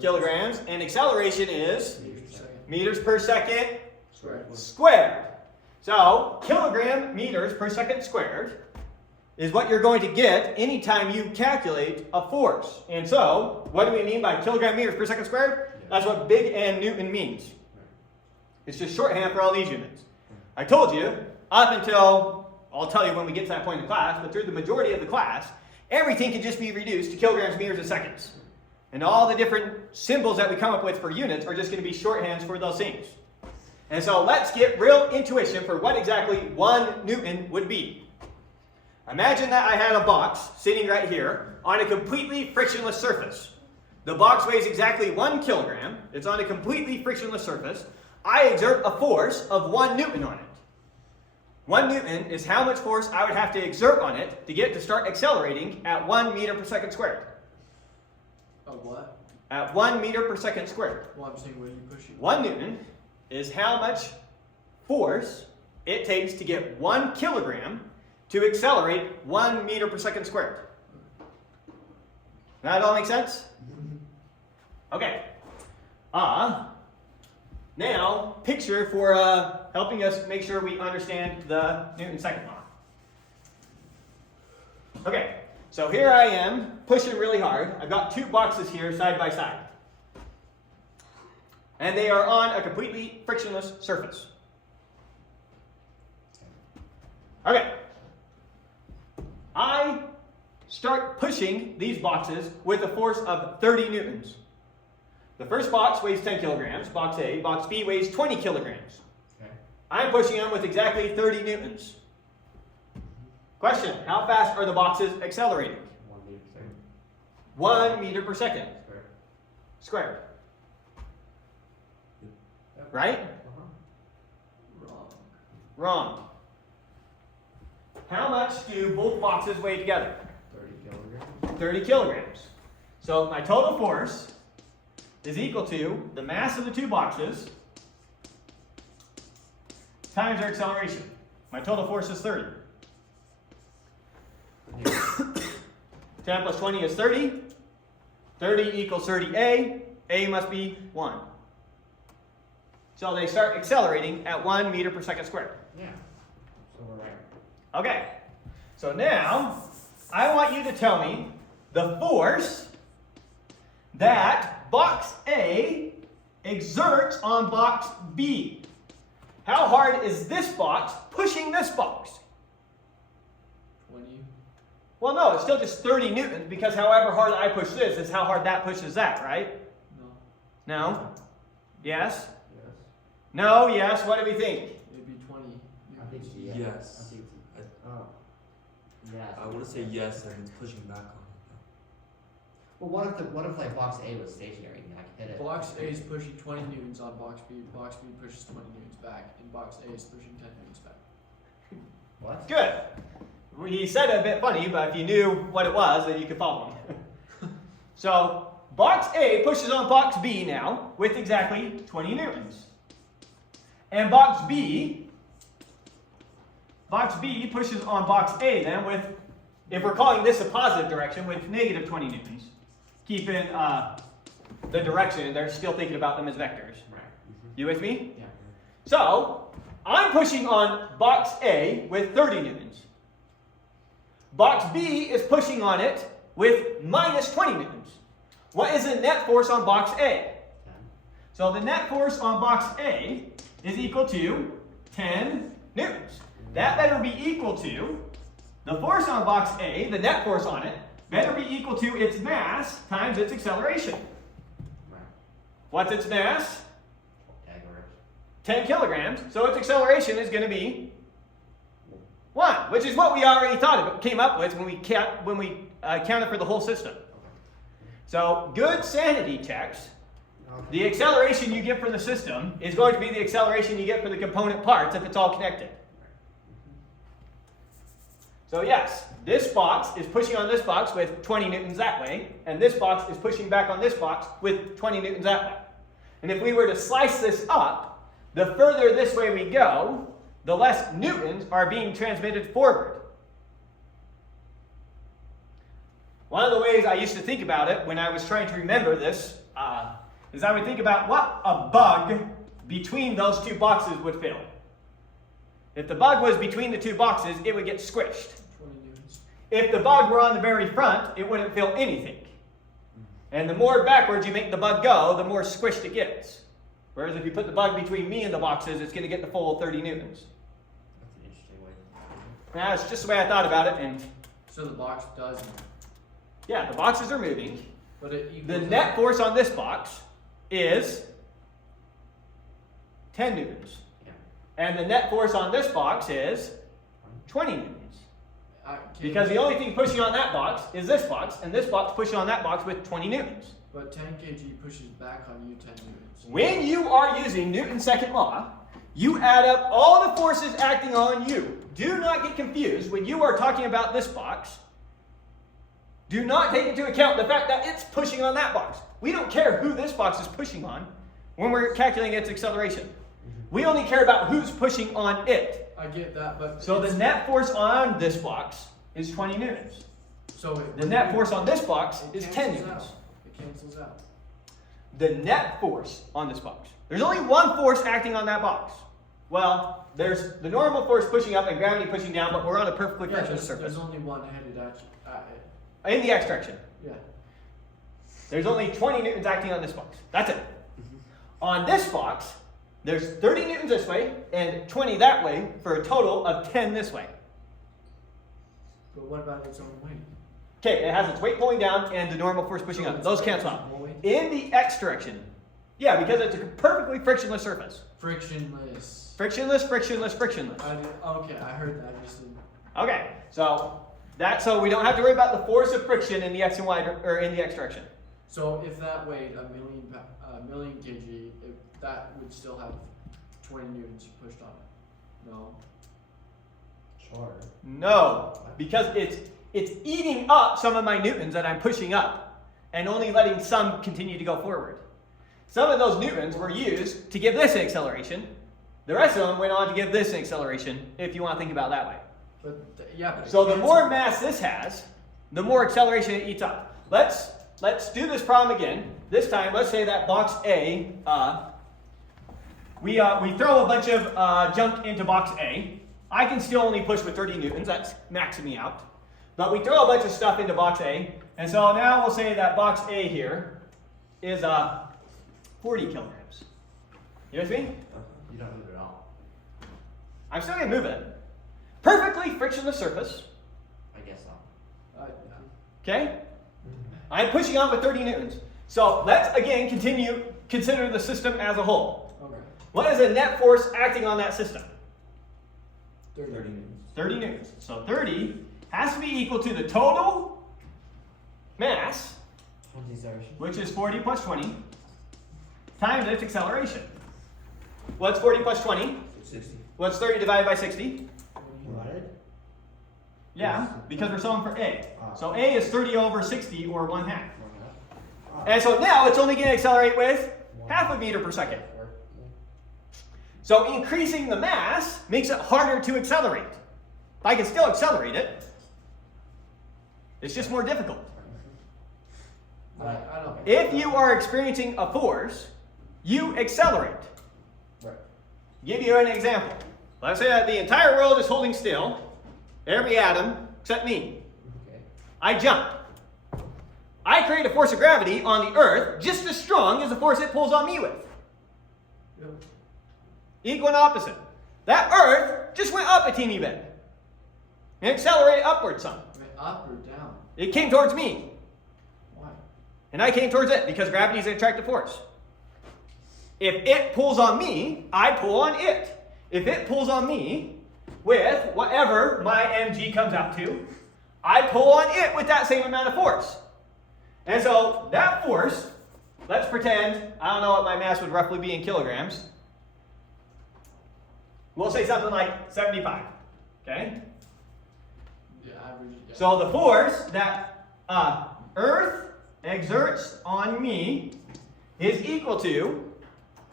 kilograms, and acceleration is meters per second squared. So, kilogram meters per second squared is what you're going to get anytime you calculate a force. And so, what do we mean by kilogram meters per second squared? That's what big N Newton means. It's just shorthand for all these units. I told you, up until, I'll tell you when we get to that point in class, but through the majority of the class, everything can just be reduced to kilograms, meters, and seconds. And all the different symbols that we come up with for units are just going to be shorthands for those things. And so let's get real intuition for what exactly 1 Newton would be. Imagine that I had a box sitting right here on a completely frictionless surface. The box weighs exactly 1 kilogram. It's on a completely frictionless surface. I exert a force of 1 Newton on it. 1 Newton is how much force I would have to exert on it to get it to start accelerating at 1 meter per second squared. What? At 1 meter per second squared. Well, I'm saying, what are you pushing? 1 Newton is how much force it takes to get 1 kilogram to accelerate 1 meter per second squared. That all make sense? Okay. Now, picture for helping us make sure we understand the Newton second law. Okay, so here I am pushing really hard. I've got 2 boxes here side by side. And they are on a completely frictionless surface. Okay. I start pushing these boxes with a force of 30 newtons. The first box weighs 10 kilograms, box A. Box B weighs 20 kilograms. Okay. I'm pushing them with exactly 30 newtons. Question, how fast are the boxes accelerating? 1 meter per second. 1 meter per second. Squared. Right? Wrong. Wrong. How much do both boxes weigh together? 30 kilograms. 30 kilograms. So my total force is equal to the mass of the 2 boxes times their acceleration. My total force is 30. 10 plus 20 is 30. 30 equals 30A. A must be 1. So they start accelerating at 1 meter per second squared. Yeah. So we're right. Okay. So now, I want you to tell me the force that box A exerts on box B. How hard is this box pushing this box? 20. Well, no, it's still just 30 newtons because however hard I push this is how hard that pushes that, right? No. No? Yes? Yes. No, yes, what do we think? Maybe 20. I think yes. Yes. I think oh. Yes. I want to say yes, and it's pushing back on it. Well, what if like box A was stationary and I could hit it? Box A is pushing 20 newtons on box B. Box B pushes 20 newtons back, and box A is pushing 10 newtons back. What? Good. He said it a bit funny, but if you knew what it was, then you could follow him. So, box A pushes on box B now with exactly 20 newtons. And box B pushes on box A then with, if we're calling this a positive direction, with negative 20 newtons. Keep in the direction, they're still thinking about them as vectors. Right. You with me? Yeah. So, I'm pushing on box A with 30 newtons. Box B is pushing on it with minus 20 newtons. What is the net force on box A? 10. So the net force on box A is equal to 10 newtons. That better be equal to the force on box A, the net force on it, better be equal to its mass times its acceleration. Right. What's its mass? Pythagoras. 10 kilograms. So its acceleration is going to be 1, which is what we already came up with when we counted for the whole system. So good sanity checks. Okay. The acceleration you get for the system is going to be the acceleration you get for the component parts if it's all connected. So yes, this box is pushing on this box with 20 newtons that way, and this box is pushing back on this box with 20 newtons that way. And if we were to slice this up, the further this way we go, the less newtons are being transmitted forward. One of the ways I used to think about it when I was trying to remember this is I would think about what a bug between those two boxes would feel. If the bug was between the two boxes, it would get squished. 20 newtons. If the bug were on the very front, it wouldn't feel anything. And the more backwards you make the bug go, the more squished it gets. Whereas if you put the bug between me and the boxes, it's going to get the full 30 newtons. That's an interesting way. That's just the way I thought about it. And So the box does move. yeah, the boxes are moving. But it equals The out. net force on this box is 10 newtons. Yeah. And the net force on this box is 20 newtons. Because the only thing pushing on that box is this box, and this box pushing on that box with 20 newtons. But 10 kg pushes back on you 10 newtons. When you are using Newton's second law, you add up all the forces acting on you. Do not get confused when you are talking about this box. Do not take into account the fact that it's pushing on that box. We don't care who this box is pushing on when we're calculating its acceleration. We only care about who's pushing on it. I get that, but So the it's- net force on this box is 20 newtons. So The net force on this box it is 10 cancels newtons. out. It cancels out. The net force on this box. There's only one force acting on that box. Well, there's the normal force pushing up and gravity pushing down, but we're on a perfectly Yeah, frictionless there's surface. only one headed at it. In the x direction. Yeah. There's only 20 newtons acting on this box. That's it. On this box, there's 30 newtons this way and 20 that way for a total of 10 this way. But what about its own weight? Okay, it has its weight pulling down and the normal force pushing up. Those cancel out. More weight? In the x direction, yeah, because it's a perfectly frictionless surface. Frictionless. Frictionless, frictionless, frictionless. Okay, I heard that. I just didn't. Okay, so we don't have to worry about the force of friction in the x and y or in the x direction. So if that weighed a million kg, that would still have 20 newtons pushed on it. No. Sure. No, because it's eating up some of my newtons that I'm pushing up and only letting some continue to go forward. Some of those newtons were used to give this an acceleration. The rest of them went on to give this an acceleration, if you want to think about it that way. But yeah. But it So the cancels more out. mass this has, the more acceleration it eats up. Let's do this problem again. This time, let's say that box A, we throw a bunch of junk into box A. I can still only push with 30 newtons. That's maxing me out. But we throw a bunch of stuff into box A, and so now we'll say that box A here is 40 kilograms. You know what I mean? You don't move it at all. I'm still gonna move it. Perfectly frictionless surface. I guess so. Okay? I'm pushing on with 30 newtons. So let's again consider the system as a whole. Okay. What is the net force acting on that system? 30 newtons. 30 newtons. So 30 has to be equal to the total mass, 20 acceleration. which is 40 plus 20, times its acceleration. What's 40 plus 20? 60. What's 30 divided by 60? What? Yeah, because we're solving for A. So A is 30 over 60, or 1/2. Ah. And so now it's only going to accelerate with half a meter per second. So increasing the mass makes it harder to accelerate. I can still accelerate it. It's just more difficult. I don't. If you are experiencing a force, you accelerate. Right. Give you an example. Let's say that the entire world is holding still, every atom except me. Okay. I jump. I create a force of gravity on the Earth just as strong as the force it pulls on me with. Yep. Equal and opposite. That Earth just went up a teeny bit and accelerated upward some. Wait, up or down? It came towards me, Why? and I came towards it because gravity is an attractive force. If it pulls on me, I pull on it. If it pulls on me with whatever my mg comes out to, I pull on it with that same amount of force. And so that force, let's pretend, I don't know what my mass would roughly be in kilograms. We'll say something like 75, okay? Yeah, average. Yeah. So the force that Earth exerts on me is equal to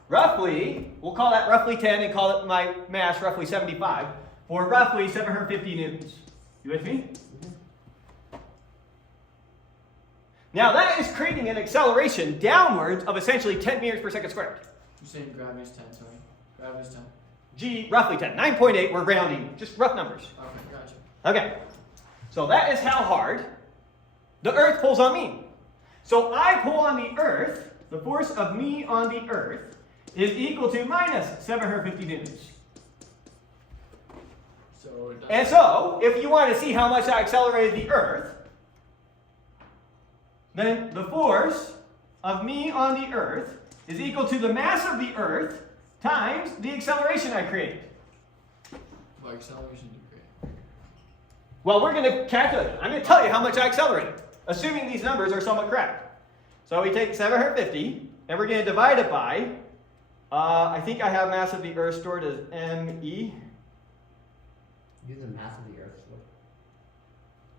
roughly, we'll call that roughly 10 and call it my mass roughly 75, or roughly 750 newtons. You with me? Now that is creating an acceleration downwards of essentially 10 meters per second squared. You're saying gravity's 10, sorry. Gravity's 10. G, roughly 10. 9.8, we're rounding, just rough numbers. Okay, gotcha. Okay, so that is how hard the Earth pulls on me. So I pull on the Earth, the force of me on the Earth is equal to minus 750 newtons. So it doesn't. And so, if you want to see how much I accelerated the Earth, then the force of me on the Earth is equal to the mass of the Earth times the acceleration I created. What acceleration do you create? Well, we're going to calculate it. I'm going to tell you how much I accelerated, assuming these numbers are somewhat correct. So we take 750, and we're going to divide it by, I think I have mass of the Earth stored as ME. Use the mass of the Earth.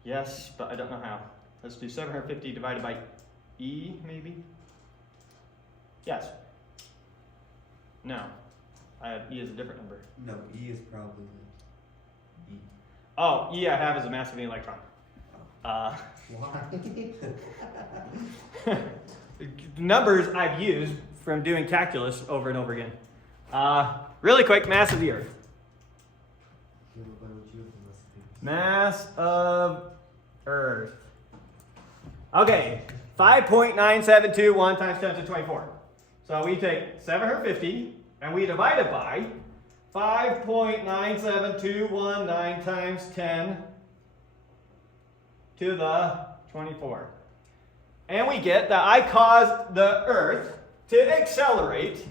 Yes, but I don't know how. Let's do 750 divided by E, maybe? Yes. No. I have E as a different number. No, E is probably the E. Oh, E I have as a mass of the electron. Why? Numbers I've used from doing calculus over and over again. Really quick, mass of the Earth. Mass of Earth. Okay, 5.9721 times 10 to the 24. So we take 750 and we divide it by 5.97219 times 10 to the 24. And we get that I caused the Earth to accelerate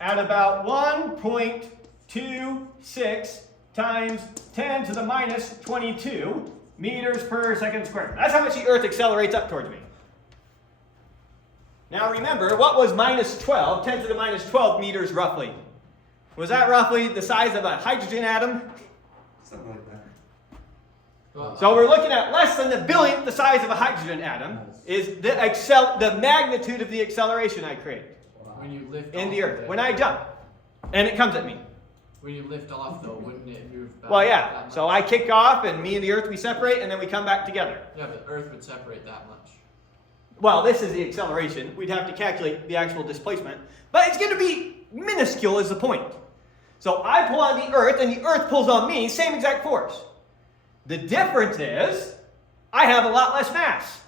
at about 1.26 times 10 to the minus 22 meters per second squared. That's how much the Earth accelerates up towards me. Now remember, what was minus 12, 10 to the minus 12 meters roughly? Was that roughly the size of a hydrogen atom? Something like that. Well, So we're looking at less than the billionth the size of a hydrogen atom is the magnitude of the acceleration I create when you lift in off the of Earth. it- When I jump, and it comes at me. When you lift off, though, wouldn't it move back? Well, that yeah. much? So I kick off, and me and the Earth, we separate, and then we come back together. Yeah, but Earth would separate that much. Well, this is the acceleration. We'd have to calculate the actual displacement. But it's going to be minuscule is the point. So I pull on the Earth, and the Earth pulls on me, same exact force. The difference is I have a lot less mass.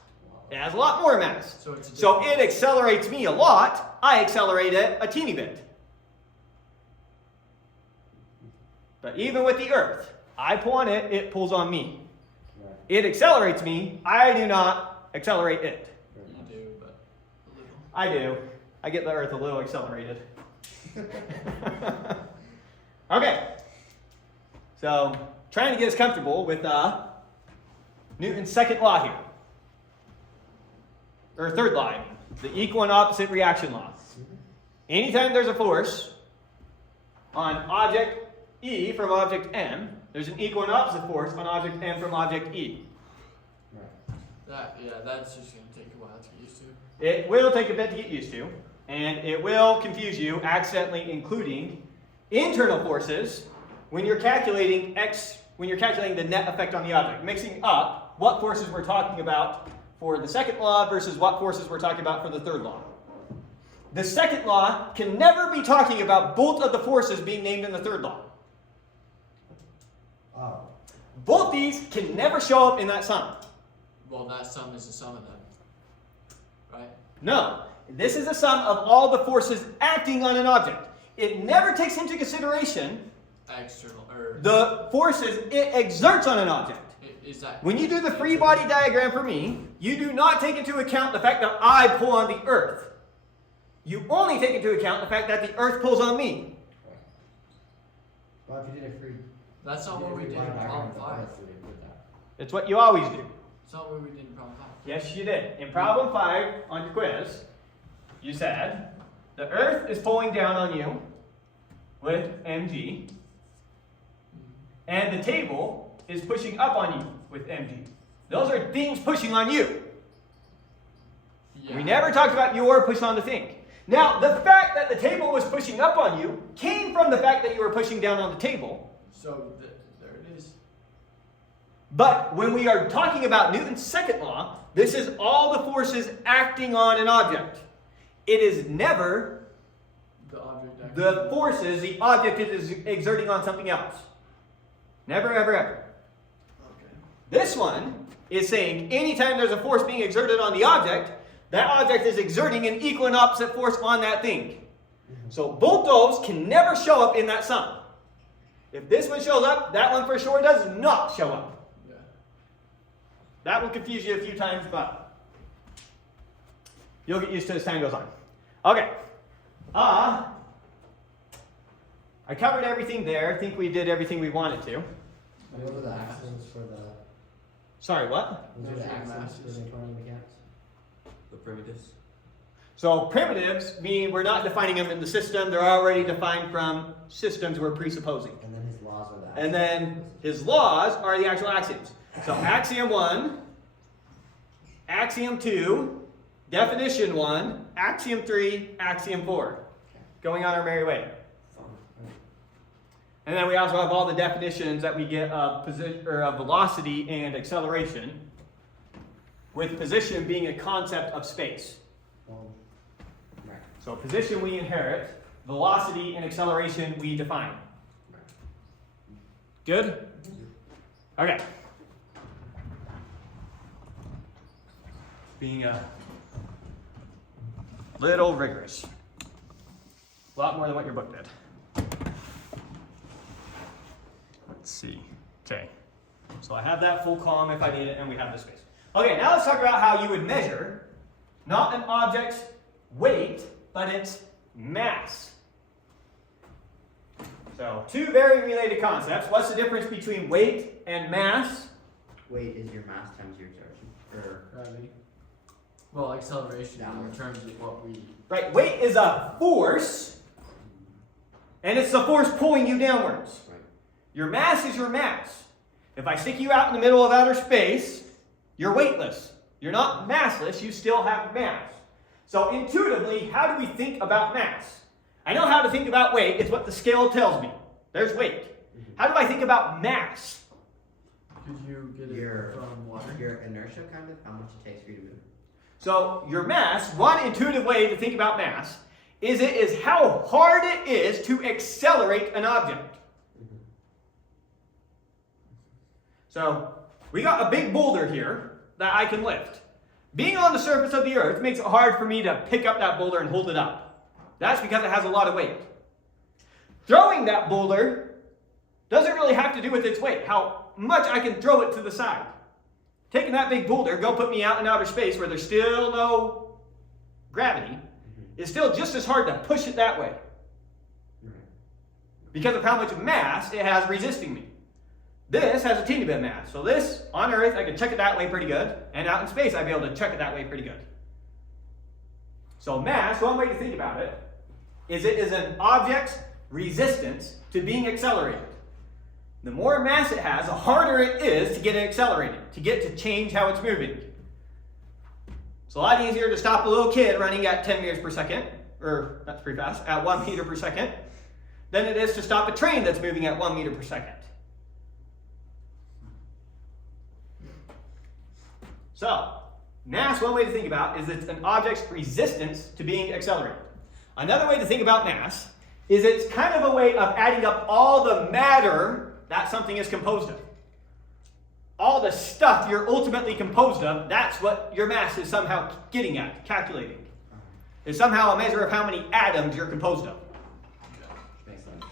It has a lot more mass. So it's a So difference. it accelerates me a lot. I accelerate it a teeny bit. But even with the Earth, I pull on it, it pulls on me. Right. It accelerates me. I do not accelerate it. Very You much. do, but a little. I do. I get the Earth a little accelerated. Okay. So, trying to get us comfortable with Newton's second law here. Or third law, I mean. The equal and opposite reaction law. Anytime there's a force on object E from object M, there's an equal and opposite force on object M from object E. Right. That's just gonna take a while to get used to. It will take a bit to get used to, and it will confuse you, accidentally including internal forces when you're calculating the net effect on the object, mixing up what forces we're talking about for the second law versus what forces we're talking about for the third law. The second law can never be talking about both of the forces being named in the third law. Oh. Both these can never show up in that sum. Well, that sum is the sum of them, right? No, this is a sum of all the forces acting on an object. It never takes into consideration External or the forces it exerts on an object. is that When you do the free body diagram for me, you do not take into account the fact that I pull on the Earth. You only take into account the fact that the Earth pulls on me. Well, if you did a free. That's not what we did in problem 5. It's what you always do. It's not what we did in problem 5. Yes, you did. In problem 5 on your quiz, you said the Earth is pulling down on you with mg, and the table is pushing up on you with mg. Those are things pushing on you. Yeah. We never talked about your push on the thing. Now, the fact that the table was pushing up on you came from the fact that you were pushing down on the table. So there it is. But when we are talking about Newton's second law, this is all the forces acting on an object. It is never The object acting. the forces the object is exerting on something else. Never, ever, ever. Okay. This one is saying anytime there's a force being exerted on the object, that object is exerting an equal and opposite force on that thing. So both those can never show up in that sum. If this one shows up, that one for sure does not show up. Yeah. That will confuse you a few times, but you'll get used to it as time goes on. Okay. I covered everything there. I think we did everything we wanted to. What are the axioms for the? Sorry, what? Those are the Measuring axioms for masses. Newtonian mechanics. The primitives. So primitives mean we're not defining them in the system. They're already defined from systems we're presupposing. And then his laws are the axioms. And then his laws are the actual axioms. So axiom 1, axiom 2, definition 1, axiom 3, axiom 4. Going on our merry way. Fun. And then we also have all the definitions that we get of velocity and acceleration, with position being a concept of space. Right. So position we inherit, velocity and acceleration we define. Good? Okay. Being a little rigorous. A lot more than what your book did. Let's see. Okay. So I have that full column if I need it, and we have the space. Okay, now let's talk about how you would measure not an object's weight, but its mass. So, two very related concepts. What's the difference between weight and mass? Weight is your mass times your exertion. Or Gravity. Well, acceleration in Downward. terms of what we. Right, weight is a force, and it's the force pulling you downwards. right. Your mass is your mass. If I stick you out in the middle of outer space, you're weightless. You're not massless, you still have mass. So intuitively, how do we think about mass? I know how to think about weight, it's what the scale tells me. There's weight. How do I think about mass? Could you get Your- it from water? Your inertia kind of, how much it takes for you to move. So your mass, one intuitive way to think about mass, is how hard it is to accelerate an object. So we got a big boulder here that I can lift. Being on the surface of the earth makes it hard for me to pick up that boulder and hold it up. That's because it has a lot of weight. Throwing that boulder doesn't really have to do with its weight, how much I can throw it to the side. Taking that big boulder, go put me out in outer space where there's still no gravity, is still just as hard to push it that way. Right. Because of how much mass it has resisting me. This has a teeny bit of mass. So this, on Earth, I can check it that way pretty good. And out in space, I'd be able to check it that way pretty good. So mass, one way to think about it, is an object's resistance to being accelerated. The more mass it has, the harder it is to get it accelerated, to get to change how it's moving. It's a lot easier to stop a little kid running at 10 meters per second, or that's pretty fast, at 1 meter per second, than it is to stop a train that's moving at 1 meter per second. So, mass, one way to think about, is it's an object's resistance to being accelerated. Another way to think about mass is it's kind of a way of adding up all the matter that something is composed of. All the stuff you're ultimately composed of, that's what your mass is somehow getting at, calculating. It's somehow a measure of how many atoms you're composed of. Makes sense.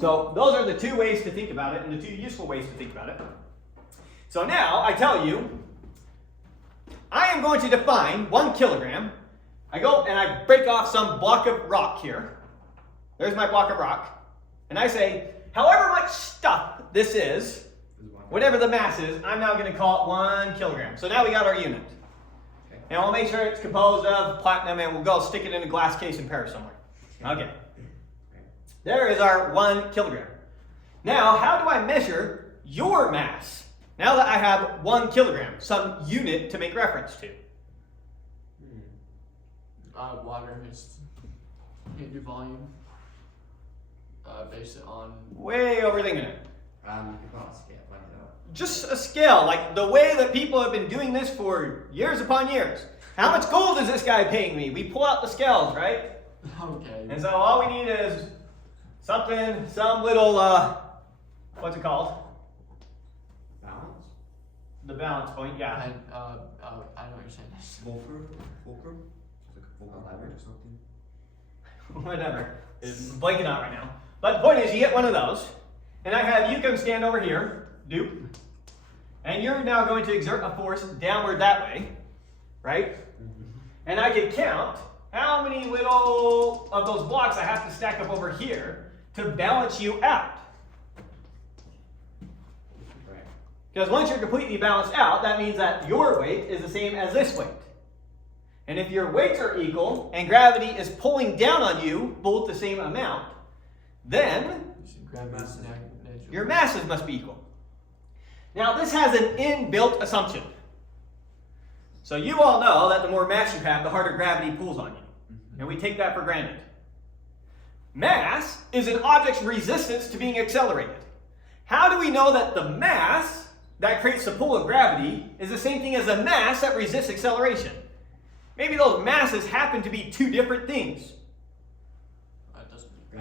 So those are the two ways to think about it, and the two useful ways to think about it. So now, I tell you, I am going to define 1 kilogram. I go and I break off some block of rock here. There's my block of rock. And I say, however much stuff this is, whatever the mass is, I'm now going to call it 1 kilogram. So now we got our unit. Okay. And we'll make sure it's composed of platinum, and we'll go stick it in a glass case in Paris somewhere. Okay. There is our 1 kilogram. Now, how do I measure your mass. Now that I have 1 kilogram, some unit to make reference to. Water is into volume. Base it on. Way overthinking it. You can put on a scale, like that. Just a scale, like the way that people have been doing this for years upon years. How much gold is this guy paying me? We pull out the scales, right? Okay. And so all we need is something, some little, what's it called? Balance? The balance point, yeah. And I know what you're saying. Fulcrum? Fulcrum? It's like a fulcrum lever. or something. Whatever. It's blanking out right now. But the point is, you get one of those, and I have you come stand over here, dupe, and you're now going to exert a force downward that way, right? And I can count how many little of those blocks I have to stack up over here to balance you out. Right. Because once you're completely balanced out, that means that your weight is the same as this weight. And if your weights are equal and gravity is pulling down on you both the same amount, then your masses must be equal. Now this has an inbuilt assumption. So you all know that the more mass you have, the harder gravity pulls on you. And we take that for granted. Mass is an object's resistance to being accelerated. How do we know that the mass that creates the pull of gravity is the same thing as the mass that resists acceleration? Maybe those masses happen to be 2 different things.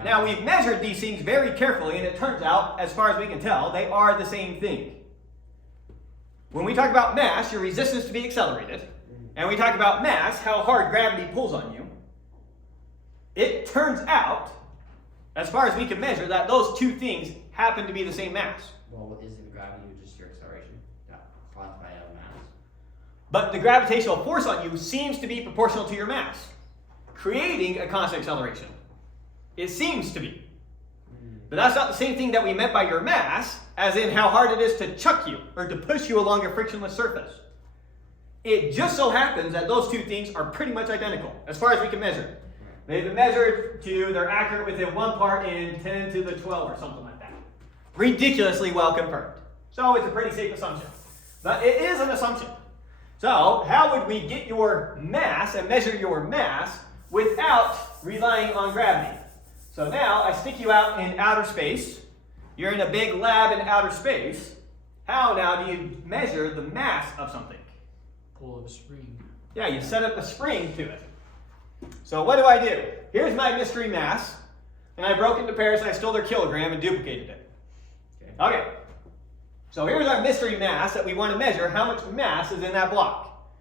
Now we've measured these things very carefully, and it turns out, as far as we can tell, they are the same thing. When we talk about mass, your resistance to be accelerated, and we talk about mass, how hard gravity pulls on you, it turns out, as far as we can measure, that those 2 things happen to be the same mass. Well, isn't gravity just your acceleration? Yeah, caused by a mass. But the gravitational force on you seems to be proportional to your mass, creating a constant acceleration. It seems to be. But that's not the same thing that we meant by your mass, as in how hard it is to chuck you, or to push you along a frictionless surface. It just so happens that those 2 things are pretty much identical, as far as we can measure. They've been measured they're accurate within 1 part in 10 to the 12 or something like that. Ridiculously well confirmed. So it's a pretty safe assumption. But it is an assumption. So how would we get your mass and measure your mass without relying on gravity? So now I stick you out in outer space. You're in a big lab in outer space. How now do you measure the mass of something? Pull of a spring. Yeah, you set up a spring to it. So what do? Here's my mystery mass, and I broke into pairs and I stole their kilogram and duplicated it. Okay. So here's our mystery mass that we want to measure how much mass is in that block.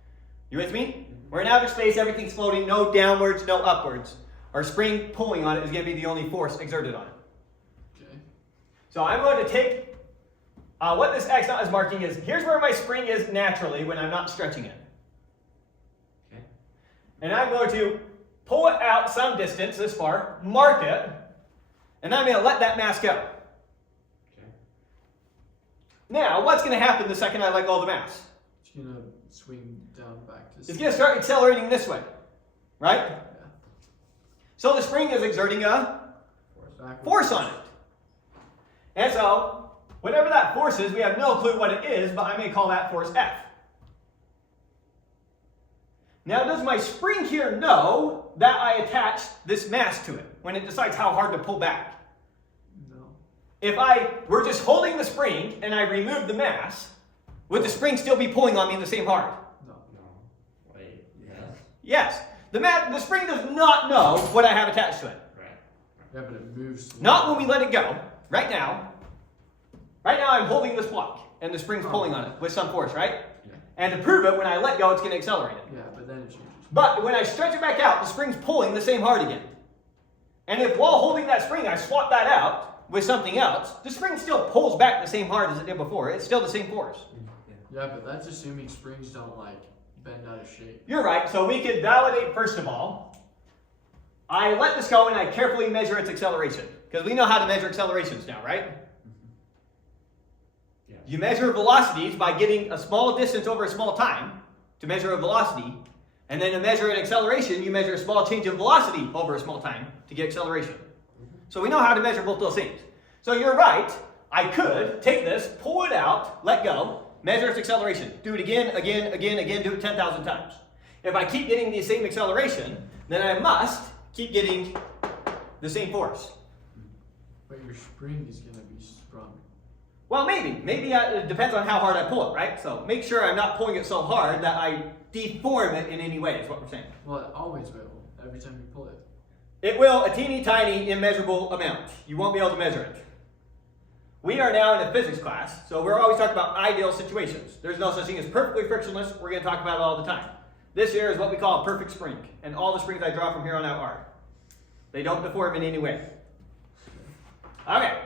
You with me? We're in outer space, everything's floating, no downwards, no upwards. Our spring pulling on it is going to be the only force exerted on it. Okay. So I'm going to take, what this X dot is marking is, here's where my spring is naturally when I'm not stretching it. Okay. And I'm going to pull it out some distance, this far, mark it, and I'm going to let that mass go. Okay. Now, what's going to happen the second I let go of the mass? It's gonna swing down back to. It's going to start accelerating this way, right? Yeah. So the spring is exerting a Backwards. force on it. And so, whatever that force is, we have no clue what it is, but I'm going to call that force F. Now, does my spring here know that I attached this mass to it when it decides how hard to pull back? No. If I were just holding the spring and I removed the mass, would the spring still be pulling on me the same hard? No. No. Wait. Yes. Yes. The spring does not know what I have attached to it. Right. Yeah, but it moves. Not when we let it go. Right now I'm holding this block and the spring's pulling on it with some force, right? Yeah. And to prove it, when I let go, it's going to accelerate it. Yeah, but then it changes. But when I stretch it back out, the spring's pulling the same hard again. And if while holding that spring, I swap that out with something else, the spring still pulls back the same hard as it did before. It's still the same force. Yeah, but that's assuming springs don't like bend out of shape. You're right. So we could validate, first of all, I let this go and I carefully measure its acceleration. Because we know how to measure accelerations now, right? Yeah. You measure velocities by getting a small distance over a small time to measure a velocity. And then to measure an acceleration, you measure a small change of velocity over a small time to get acceleration. So we know how to measure both those things. So you're right. I could take this, pull it out, let go, measure its acceleration, do it again, do it 10,000 times. If I keep getting the same acceleration, then I must keep getting the same force. But your spring is going to be sprung. Well, maybe it depends on how hard I pull it, right? So make sure I'm not pulling it so hard that I deform it in any way, is what we're saying. Well, it always will, every time you pull it. It will, a teeny tiny immeasurable amount. You won't be able to measure it. We are now in a physics class, so we're always talking about ideal situations. There's no such thing as perfectly frictionless. We're going to talk about it all the time. This here is what we call a perfect spring, and all the springs I draw from here on out are. They don't deform in any way. Okay,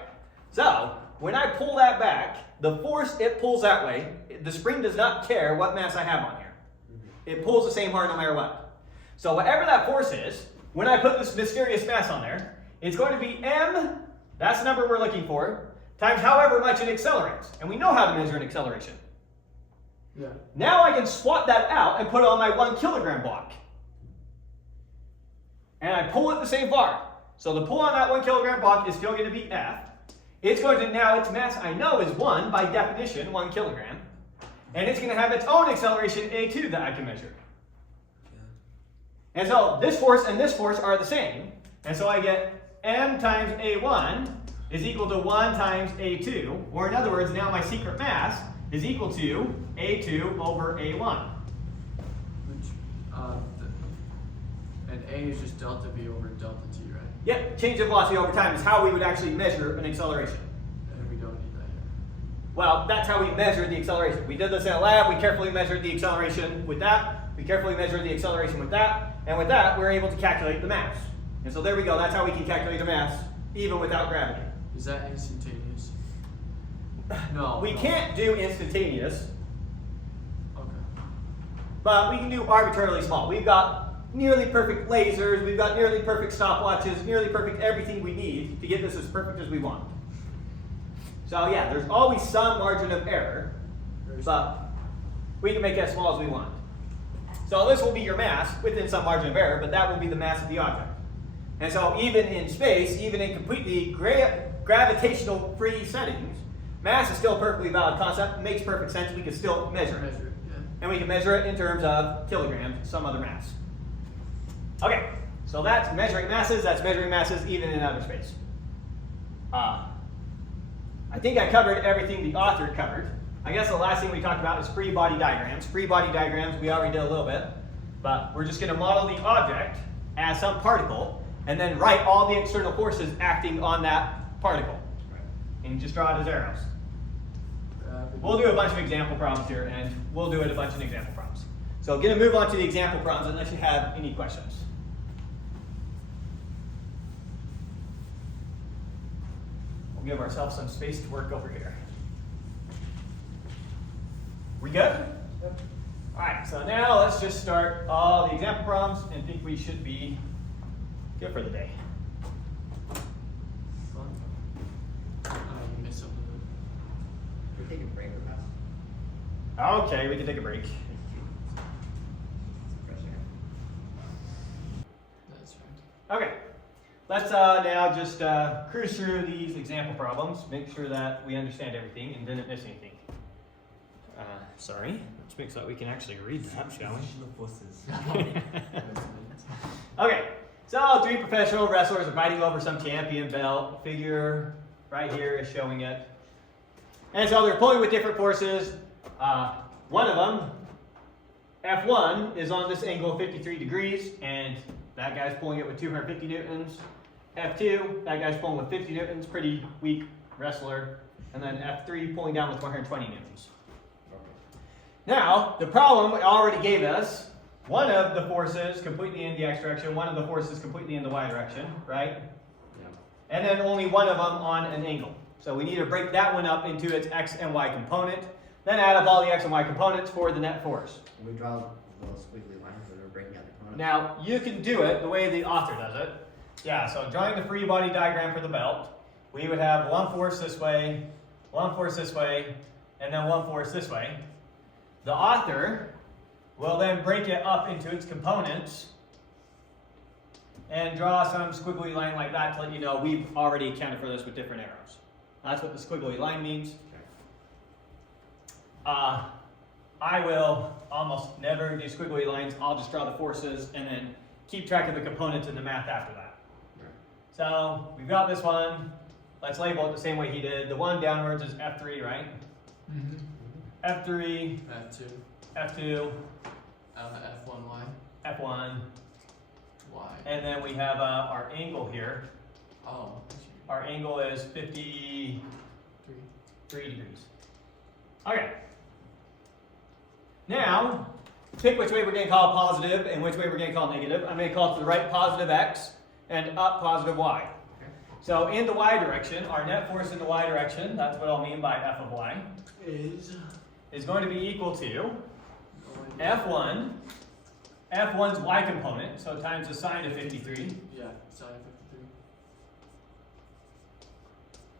so when I pull that back, the force it pulls that way, the spring does not care what mass I have on here. It pulls the same hard no matter what. So whatever that force is, when I put this mysterious mass on there, it's going to be m, that's the number we're looking for, times however much it accelerates. And we know how to measure an acceleration. Yeah. Now I can swap that out and put it on my 1 kilogram block. And I pull it the same far. So the pull on that 1 kilogram block is still going to be F. It's going to, now its mass I know is 1 by definition, 1 kilogram. And it's going to have its own acceleration A2 that I can measure. And so this force and this force are the same. And so I get m times A1 is equal to 1 times A2. Or in other words, now my secret mass is equal to A2 over A1. Which, and A is just delta V over delta T, right? Yep, change of velocity over time is how we would actually measure an acceleration. And we don't need that here. Well, that's how we measure the acceleration. We did this in a lab, we carefully measured the acceleration with that, we carefully measured the acceleration with that, and with that, we're able to calculate the mass. And so there we go, that's how we can calculate the mass, even without gravity. Is that instantaneous? No. We no. can't do instantaneous, Okay. but we can do arbitrarily small. We've got nearly perfect lasers, we've got nearly perfect stopwatches, nearly perfect everything we need to get this as perfect as we want. So yeah, there's always some margin of error, but we can make it as small as we want. So this will be your mass within some margin of error, but that will be the mass of the object. And so even in space, even in completely gravitational free settings, mass is still a perfectly valid concept, makes perfect sense, we can still measure it. Measure it, yeah. And we can measure it in terms of kilograms, some other mass. Okay, so that's measuring masses even in outer space. I think I covered everything the author covered. I guess the last thing we talked about is free body diagrams. Free body diagrams, we already did a little bit, but we're just going to model the object as some particle and then write all the external forces acting on that particle. And just draw it as arrows. We'll do a bunch of example problems here, and we'll do it a bunch of example problems. So I'm going to move on to the example problems unless you have any questions. We'll give ourselves some space to work over here. We good? Yep. All right, so now let's just start all the example problems and think we should be good for the day. Fun. You missed something. Can we take a break with us? Okay, we can take a break. Fresh air. That's right. Okay, let's now just cruise through these example problems, make sure that we understand everything and didn't miss anything. Sorry, let's make so that we can actually read that, shall we? Okay, so 3 professional wrestlers are fighting over some champion belt. Figure right here is showing it. And so they're pulling with different forces. One of them, F1, is on this angle of 53 degrees, and that guy's pulling it with 250 newtons. F2, that guy's pulling with 50 newtons, pretty weak wrestler. And then F3 pulling down with 120 newtons. Now, the problem already gave us one of the forces completely in the x direction, one of the forces completely in the y direction, right? Yeah. And then only one of them on an angle. So we need to break that one up into its x and y component, then add up all the x and y components for the net force. Can we draw little squiggly lines that are breaking out the components? Now, you can do it the way the author does it. Yeah, so drawing the free body diagram for the belt, we would have one force this way, and then one force this way. The author will then break it up into its components and draw some squiggly line like that to let you know we've already accounted for this with different arrows. That's what the squiggly line means. Okay. I will almost never do squiggly lines. I'll just draw the forces and then keep track of the components in the math after that. Right. So we've got this one. Let's label it the same way he did. The one downwards is F3, right? Mm-hmm. F3, F2. F2, F1Y. F1, Y. and then we have our angle here. Oh. Our angle is 53 degrees. Okay. Now, pick which way we're going to call positive and which way we're going to call negative. I'm going to call to the right positive x and up positive y. Okay. So in the y direction, our net force in the y direction, that's what I'll mean by f of y, is going to be equal to F1, F1's y component, so times the sine of 53, Yeah, sine 53.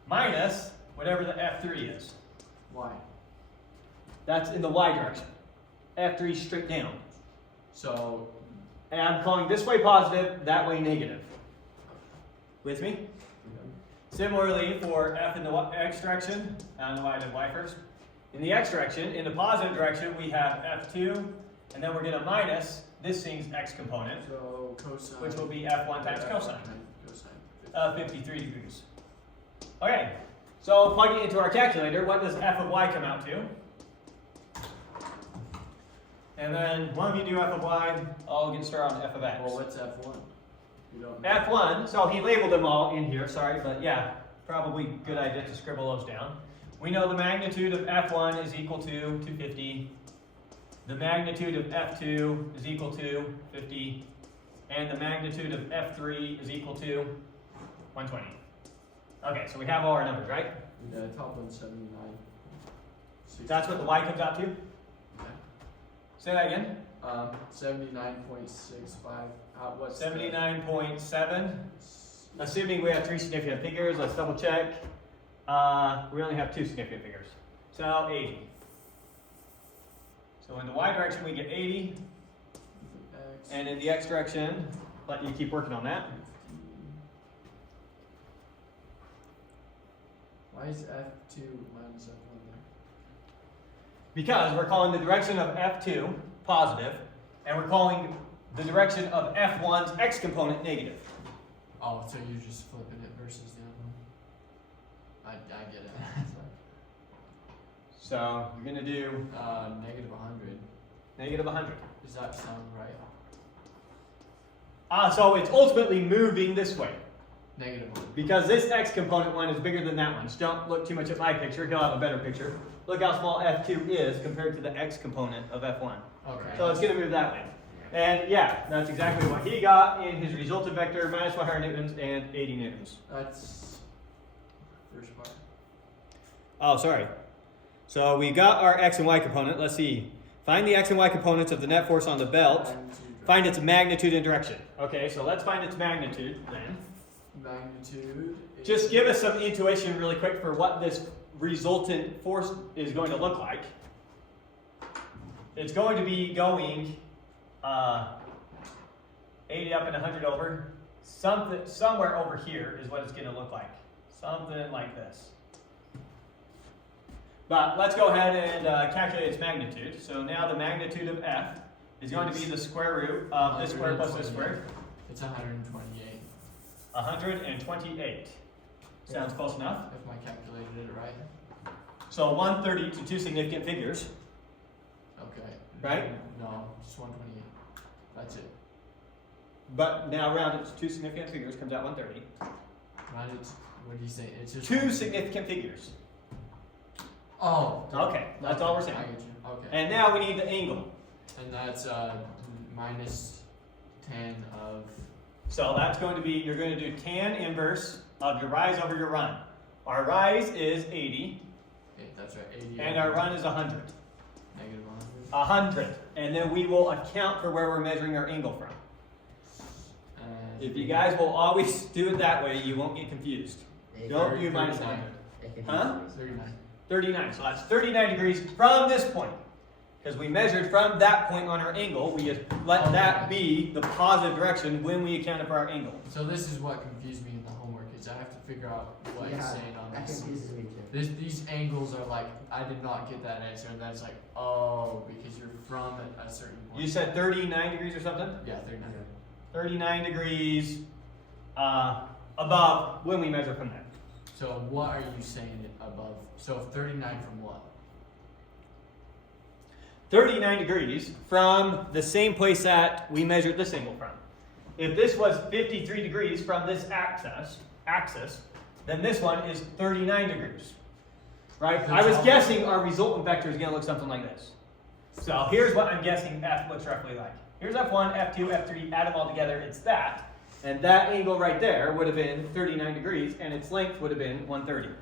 minus whatever the F3 is. Y. That's in the y direction. F3 straight down. So, And I'm calling this way positive, that way negative. With me? Similarly for f in the x direction, and the y to y first. In the x direction, in the positive direction, we have F2, and then we're going to minus this thing's x component, so cosine. which will be F1 times cosine. Cosine. 53 degrees. Okay, so plugging into our calculator, what does f of y come out to? And then one of you do f of y, I'll get started on f of x. Well, what's F1? You don't know. F1, so he labeled them all in here, sorry, but yeah, probably good idea to scribble those down. We know the magnitude of F1 is equal to 250. The magnitude of F2 is equal to 50. And the magnitude of F3 is equal to 120. Okay, so we have all our numbers, right? Yeah, top one's 79. That's what the y comes out to? Okay. Say that again. 79.65. What's 79.7. Assuming we have 3 significant figures, let's double check. We only have 2 significant figures. So 80. So in the y direction we get 80, X. and in the x direction, let you keep working on that. Why is F2 minus F1 there? Because we're calling the direction of F2 positive, and we're calling the direction of F1's x component negative. Oh, so you're just flipping it versus the other one? I get it. So you're going to do Negative 100. negative 100. Does that sound right? So it's ultimately moving this way. Negative 100. Because this x component one is bigger than that one. So don't look too much at my picture, he'll have a better picture. Look how small F2 is compared to the x component of F1. Okay. So it's going to move that way. And yeah, that's exactly what he got in his resultant vector, minus 100 newtons and 80 newtons. That's first part. Oh, sorry. So we got our x and y component. Let's see. Find the x and y components of the net force on the belt. Magnitude. Find its magnitude and direction. Okay, so let's find its magnitude then. Magnitude. Just give us some intuition really quick for what this resultant force is going to look like. It's going to be going 80 up and 100 over. Somewhere over here is what it's going to look like. Something like this. But let's go ahead and calculate its magnitude. So now the magnitude of f is going to be the square root of this square plus this square. It's 128. 128. Sounds close enough. If my calculator did it right. So 130 to 2 significant figures. Okay. Right? No, just 128. That's it. But now rounded to 2 significant figures comes out 130. Rounded. What do you say? It's just 2 significant figures. Oh. Okay, that's all we're saying. I get you. Okay. And now we need the angle. And that's minus tan of. So that's going to be, you're going to do tan inverse of your rise over your run. Our rise is 80, Okay, that's right. 80. and our run is 100. Negative 100. 100. And then we will account for where we're measuring our angle from. And If you guys will always do it that way, you won't get confused. Don't do minus 100. Huh? 39. 39. So that's 39 degrees from this point. Because we measured from that point on our angle, we just let that be the positive direction when we accounted for our angle. So this is what confused me in the homework is I have to figure out what Yeah, he's saying on that this. confuses me too. These angles are like, I did not get that answer, and then it's like, oh, because you're from a certain point. You said 39 degrees or something? Yeah, 39. 39 degrees above when we measure from there. So what are you saying it above? So 39 from what? 39 degrees from the same place that we measured this angle from. If this was 53 degrees from this axis, then this one is 39 degrees. Right? I was guessing our resultant vector is going to look something like this. So here's what I'm guessing F looks roughly like. Here's F1, F2, F3, add them all together, it's that. And that angle right there would have been 39 degrees, and its length would have been 130.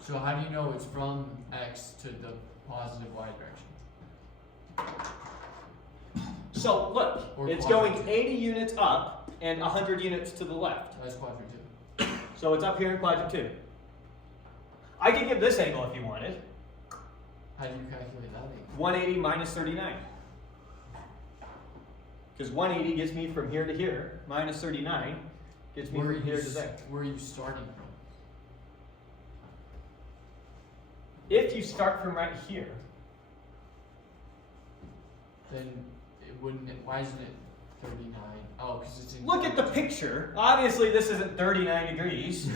So how do you know it's from X to the positive Y direction? So look, Or it's quadrant. going 80 units up and 100 units to the left. That's quadrant 2. So it's up here in quadrant 2. I could give this angle if you wanted. How do you calculate that angle? 180 minus 39. Because 180 gets me from here to here, minus 39 gets me from here to there. Where are you starting from? If you start from right here, Then it wouldn't. Why isn't it 39? Oh, because it's in. look at the picture. Obviously, this isn't 39 degrees.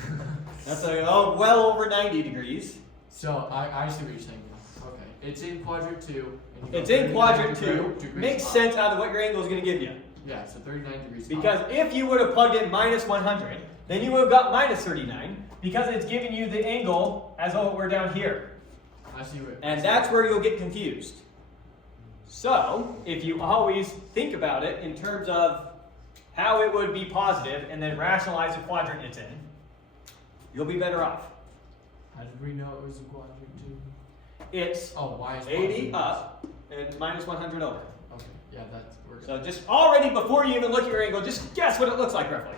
That's like, oh, well over 90 degrees. So I see what you're saying now. Okay, it's in quadrant 2. And you go It's in 39 quadrant 2. degrees Makes up. sense out of what your angle is going to give you. Yeah, so 39 degrees. Because up. if you would have plugged in minus 100, then you would have got minus 39, because it's giving you the angle as though it were down here. I see what. And that's where you'll get confused. So, if you always think about it in terms of how it would be positive and then rationalize the quadrant it's in, you'll be better off. How did we know it was in quadrant 2? It's Oh, y is 80 positive. up and minus 100 over. Okay, yeah, that's we're good. So just already before you even look at your angle, just guess what it looks like roughly.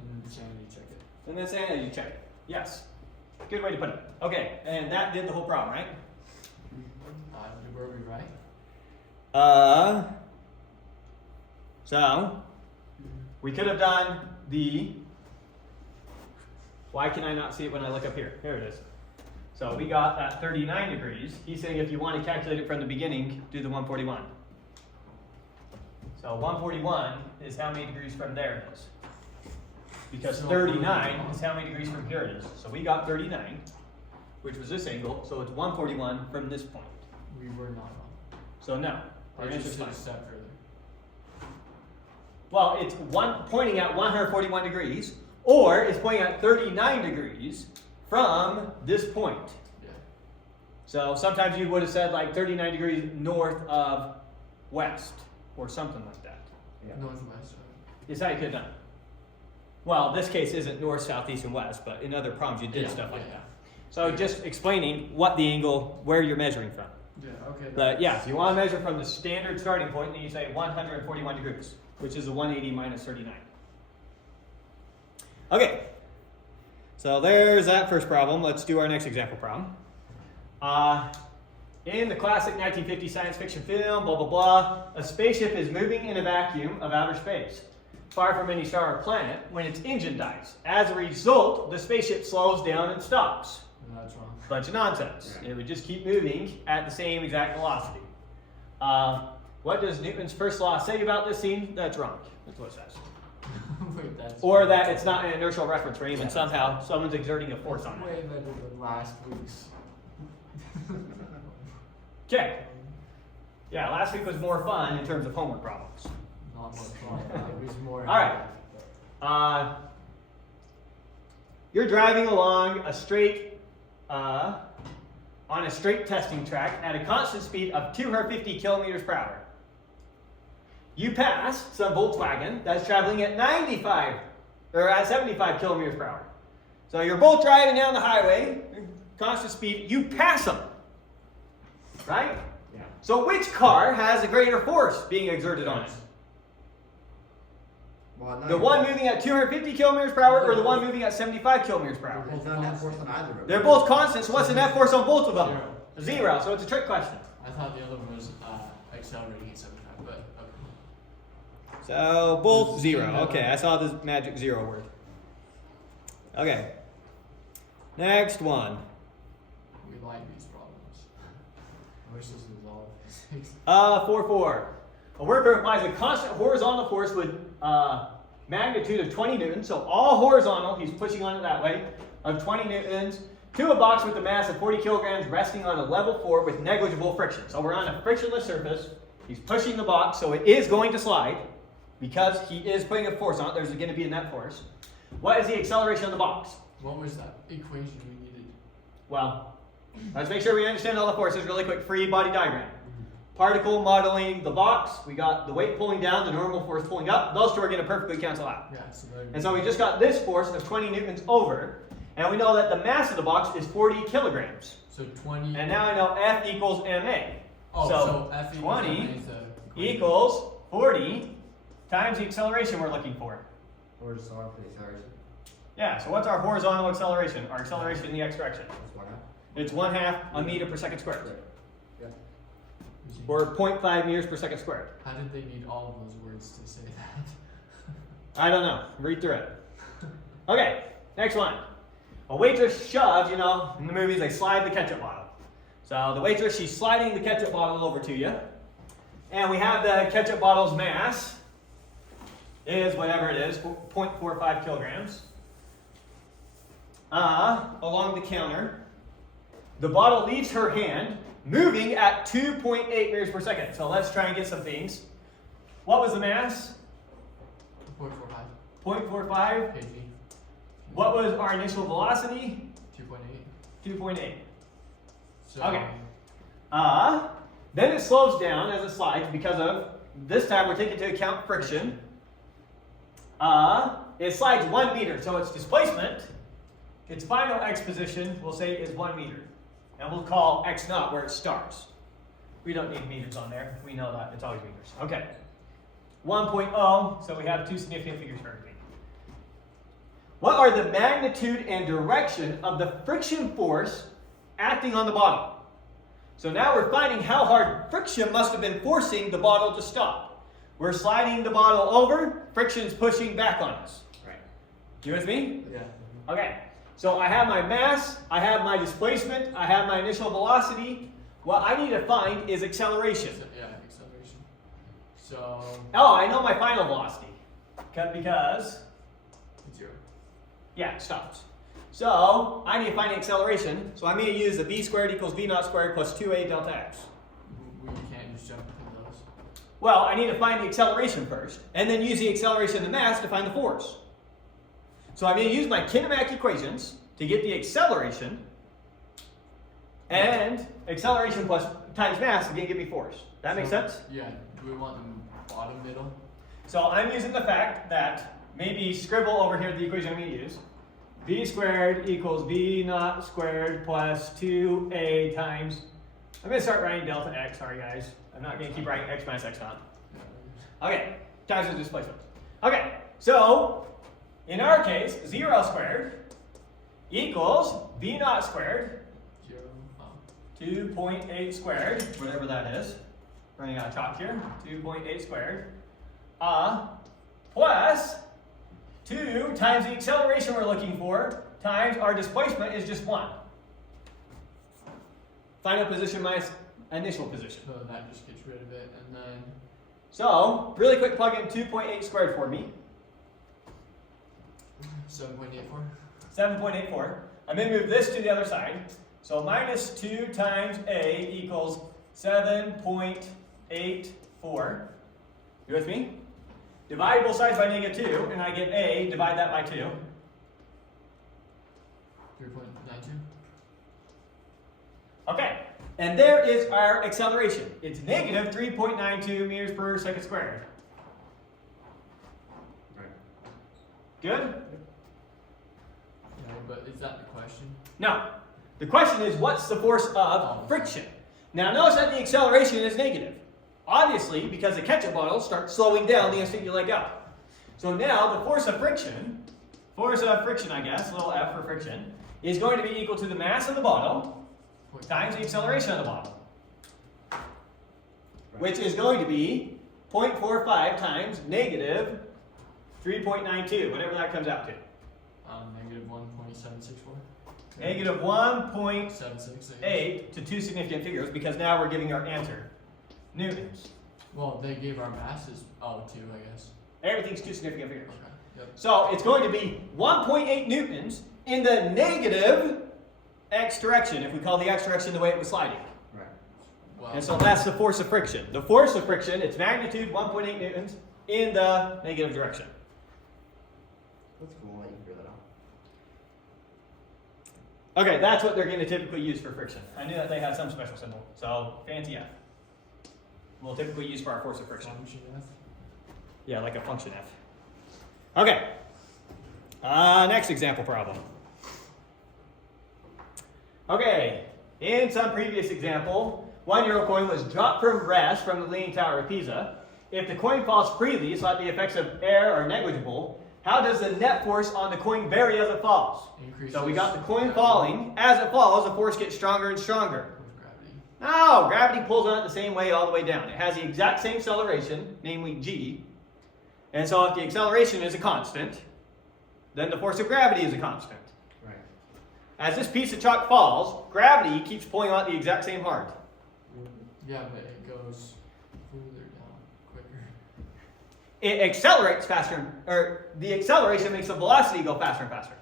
And then sanity check it. And then say, you check it. Yes. Good way to put it. Okay, and that did the whole problem, right? Were we right? So we could have done the, why can I not see it when I look up here? Here it is. So we got that 39 degrees. He's saying if you want to calculate it from the beginning, do the 141. So 141 is how many degrees from there it is. Because So 39 is how many degrees from here it is. So we got 39, which was this angle, so it's 141 from this point. We were not wrong. So no, our I answer's just took fine. a step further. Well, it's pointing at 141 degrees, or it's pointing at 39 degrees from this point. Yeah. So sometimes you would have said like 39 degrees north of west, or something like that. Yeah. Northwest. Is how you could have done it. Well, this case isn't north, south, east, and west, but in other problems you did Yeah, stuff like yeah. that. So just explaining what the angle, where you're measuring from. Yeah, okay. But yeah, if you want to measure from the standard starting point, then you say 141 degrees, which is a 180 minus 39. Okay, so there's that first problem. Let's do our next example problem. In the classic 1950 science fiction film, blah, blah, blah, a spaceship is moving in a vacuum of outer space, far from any star or planet, when its engine dies. As a result, the spaceship slows down and stops. No, that's wrong. Bunch of nonsense. It would just keep moving at the same exact velocity. What does Newton's first law say about this scene? That's wrong. That's what it says. Wait, that's Or that it's not an inertial reference frame and somehow someone's exerting a force on way it. better than last week's. Okay. Yeah, last week was more fun in terms of homework problems. Not more fun. It was more. All right. You're driving along a straight, on a straight testing track at a constant speed of 250 kilometers per hour. You pass some Volkswagen that's traveling at 75 kilometers per hour. So you're both driving down the highway, constant speed. You pass them, right? Yeah. So which car has a greater force being exerted on it? Well, no, The one moving at 250 kilometers per hour or the one moving at 75 kilometers per hour? There's no net force on either of them. They're both constant, so what's the net force on both of them? Zero. Zero, so it's a trick question. I thought the other one was accelerating at 75, but okay. So both zero. Okay, I saw this magic zero word. Okay. Next one. We like these problems. I wish this was all physics. 4-4. A worker applies a constant horizontal force with magnitude of 20 newtons, so all horizontal, he's pushing on it that way, of 20 newtons, to a box with a mass of 40 kilograms resting on a level 4 with negligible friction. So we're on a frictionless surface. He's pushing the box, so it is going to slide because he is putting a force on it. There's going to be a net force. What is the acceleration of the box? What was that equation we needed? Well, let's make sure we understand all the forces really quick. Free body diagram. Particle modeling the box. We got the weight pulling down, the normal force pulling up. Those two are going to perfectly cancel out. Yeah, so there And so we just got this force of 20 newtons over, and we know that the mass of the box is 40 kilograms. so 20. And now I know F equals ma. Oh, so F equals 20 MA is the equation. equals 40 times the acceleration we're looking for. Or just solve for the acceleration. Yeah, so what's our horizontal acceleration? Our acceleration in the x direction. That's 1/2. It's 1/2 a meter per second squared, Yeah. or 0.5 meters per second squared. How did they need all of those words to say that? I don't know. Read through it. Okay, next one. A waitress shoves, you know, in the movies they slide the ketchup bottle. So the waitress, she's sliding the ketchup bottle over to you. And we have the ketchup bottle's mass is whatever it is, 0.45 kilograms. Along the counter. The bottle leaves her hand, moving at 2.8 meters per second. So let's try and get some things. What was the mass? 0.45 0.45. kg. What was our initial velocity? 2.8. 2.8. So, Okay. Then it slows down as it slides because of, this time we're taking into account friction. It slides 1 meter, so its displacement, its final x position, we'll say is 1 meter. And we'll call x naught where it starts. We don't need meters on there. We know that. It's always meters. Okay. 1.0, so we have two significant figures for everything. What are the magnitude and direction of the friction force acting on the bottle? So now we're finding how hard friction must have been forcing the bottle to stop. We're sliding the bottle over, friction's pushing back on us. Right. You with me? yeah. Okay. So I have my mass, I have my displacement, I have my initial velocity. What I need to find is acceleration. So, yeah, acceleration. So, Oh, I know my final velocity. Because, it's 0. yeah, it stops. So I need to find the acceleration. So I'm going to use the v squared equals v naught squared plus 2a delta x. We can't just jump between those. Well, I need to find the acceleration first, and then use the acceleration of the mass to find the force. So I'm going to use my kinematic equations to get the acceleration, and acceleration plus times mass is going to give me force. That makes sense? Yeah. Do we want the bottom middle? So I'm using the fact that, maybe scribble over here the equation I'm going to use. V squared equals v naught squared plus 2a times, I'm going to start writing delta x, sorry guys. I'm not going to keep writing x minus x naught. Okay, times the displacement. Okay, so in our case, 0 squared equals v naught squared, 0. 2.8 squared, whatever that is. Running out of chalk here, 2.8 squared, plus 2 times the acceleration we're looking for, times our displacement is just 1. Final position minus initial position. So that just gets rid of it, and then So, really quick plug in 2.8 squared for me. 7.84. 7.84. I'm going to move this to the other side. So minus 2 times a equals 7.84. You with me? Divide both sides by -2, and I get a, divide that by 2. 3.92. Okay, and there is our acceleration. It's negative 3.92 meters per second squared. Right. Good? Yeah, but is that the question? No. The question is, what's the force of friction? Now notice that the acceleration is negative. Obviously, because the ketchup bottle starts slowing down the instant you let go. So now the force of friction I guess, little f for friction, is going to be equal to the mass of the bottle times the acceleration of the bottle. Which is going to be 0.45 times negative 3.92, whatever that comes out to. Negative 1.764. Negative 1.8 768. to two significant figures because now we're giving our answer. Newtons. Well, they gave our masses. Oh, 2, I guess. Everything's two significant figures. Okay. Yep. So it's going to be 1.8 newtons in the negative x direction, if we call the x direction the way it was sliding. Right. Well, And so that's the force of friction. The force of friction, its magnitude, 1.8 newtons in the negative direction. That's cool that you figure that out. Okay, that's what they're going to typically use for friction. I knew that they had some special symbol. So fancy F. We'll typically use for our force of friction. function F. Yeah, like a function F. Okay. Next example problem. Okay, in some previous example, €1 coin was dropped from rest from the Leaning Tower of Pisa. If the coin falls freely, so that the effects of air are negligible, how does the net force on the coin vary as it falls? Increases. So we got the coin falling. As it falls, the force gets stronger and stronger. With gravity. No, gravity pulls on it the same way all the way down. It has the exact same acceleration, namely g. And so if the acceleration is a constant, then the force of gravity is a constant. Right. As this piece of chalk falls, gravity keeps pulling on it the exact same hard. Yeah, but it goes further down quicker. It accelerates faster, or the acceleration makes the velocity go faster and faster.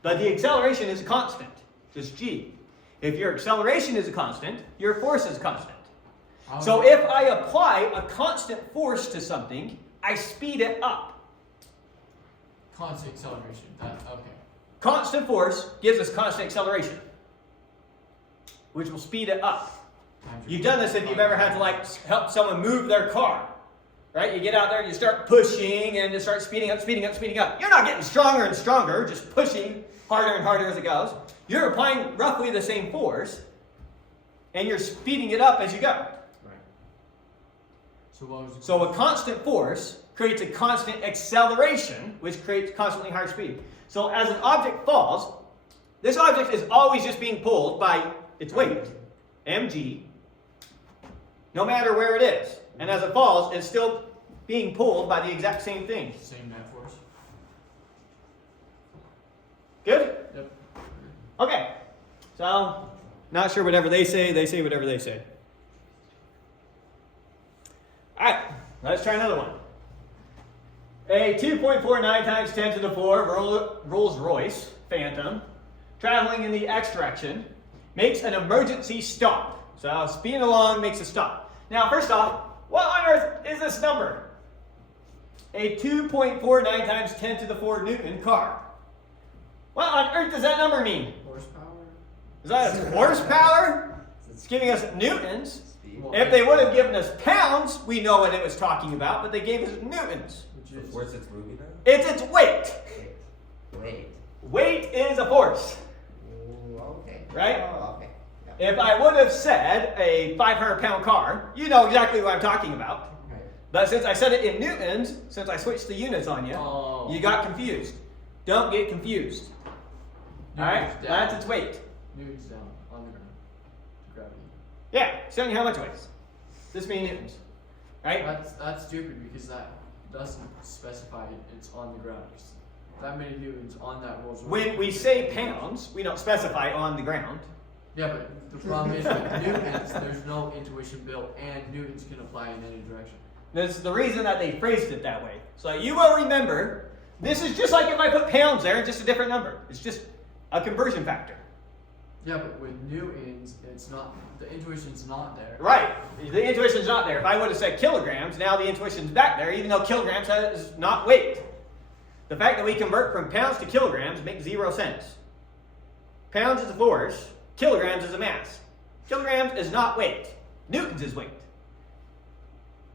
But the acceleration is a constant, just g. If your acceleration is a constant, your force is a constant. So if I apply a constant force to something, I speed it up. Constant acceleration. Okay. Constant force gives us constant acceleration, which will speed it up. You've done this if you've ever had to help someone move their car, right? You get out there and you start pushing and it starts speeding up, speeding up, speeding up. You're not getting stronger and stronger, just pushing harder and harder as it goes. You're applying roughly the same force and you're speeding it up as you go. Right. So what was the So a constant force creates a constant acceleration, which creates constantly higher speed. So as an object falls, this object is always just being pulled by its weight, mg, no matter where it is. And as it falls, it's still being pulled by the exact same thing. same net force? Good? Yep. Okay. So, not sure whatever they say whatever they say. Alright, let's try another one. A 2.49 times 10 to the 4 Rolls Royce Phantom, traveling in the x direction, makes an emergency stop. So speeding along makes a stop. Now, first off, what on earth is this number? A 2.49 times 10 to the 4 Newton car. What on earth does that number mean? Horsepower? Is that its horsepower? It's giving us newtons. Speed. Well, If they would have given us pounds, we know what it was talking about, but they gave us newtons. Which The is force it's moving at? It's its weight. Wait. Weight is a force, Ooh, okay. right? Oh, okay. Yeah. If I would have said a 500-pound car, you know exactly what I'm talking about. Right. But since I said it in newtons, since I switched the units on you, Oh. you got confused. Don't get confused. All right? Newton's down. That's its weight. Newton's down on the ground. Gravity. Yeah, it's telling you how much it weighs. This many newtons. Right? That's stupid because that doesn't specify it's on the ground. That many newtons on that Rolls Royce. When we say pounds, we don't specify on the ground. Yeah, but the problem is with newtons, there's no intuition built, and newtons can apply in any direction. This is the reason that they phrased it that way. So you will remember, this is just like if I put pounds there, just a different number. It's just a conversion factor. Yeah, but with newtons, it's not. The intuition's not there. Right. The intuition's not there. If I would have said kilograms, now the intuition's back there, even though kilograms is not weight. The fact that we convert from pounds to kilograms makes 0 sense. Pounds is a force, kilograms is a mass. Kilograms is not weight. Newtons is weight.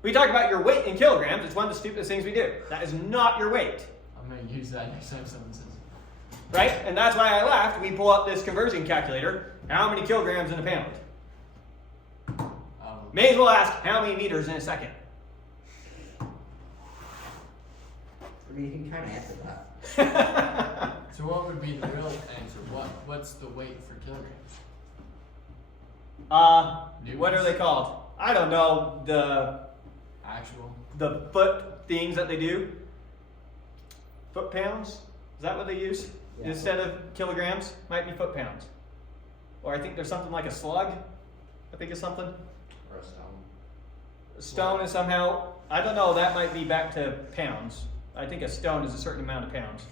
We talk about your weight in kilograms, it's one of the stupidest things we do. That is not your weight. I'm gonna use that next time someone says it. Right? And that's why I laughed. We pull up this conversion calculator. How many kilograms in a pound? May as well ask how many meters in a second. I mean, you can kind of answer that. So what would be the real answer? What's the weight for kilograms? What are they called? I don't know. Actual. The foot things that they do. Foot pounds? Is that what they use? Yeah. instead of kilograms might be foot-pounds. Or I think there's something like a slug, I think it's something. Or a stone. A stone is somehow, I don't know, that might be back to pounds. I think a stone is a certain amount of pounds.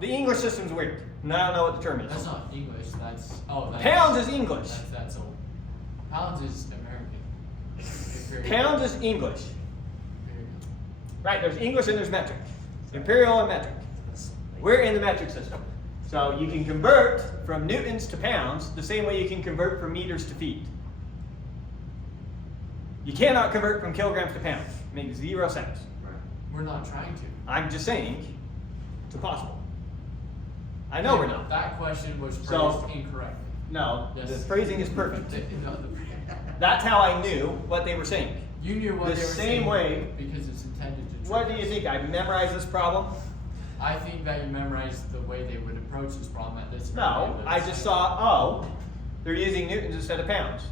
The English system's weird. And I don't know what the term is. That's not English. That's Pounds is English. That's old. Pounds is American. Pounds is English. Imperial. Right, there's English and there's metric. Imperial and metric. We're in the metric system. So you can convert from newtons to pounds the same way you can convert from meters to feet. You cannot convert from kilograms to pounds. It makes 0 sense. Right. We're not trying to. I'm just saying it's impossible. I know we're not. That question was phrased So- incorrectly. No, Yes. the phrasing is perfect. No, That's how I knew what they were saying. you knew what The they were same saying way- because it's intended to. What do trick you us. think? I memorized this problem? I think that you memorized the way they would approach this problem at this. No, very I just saw, oh, they're using newtons instead of pounds.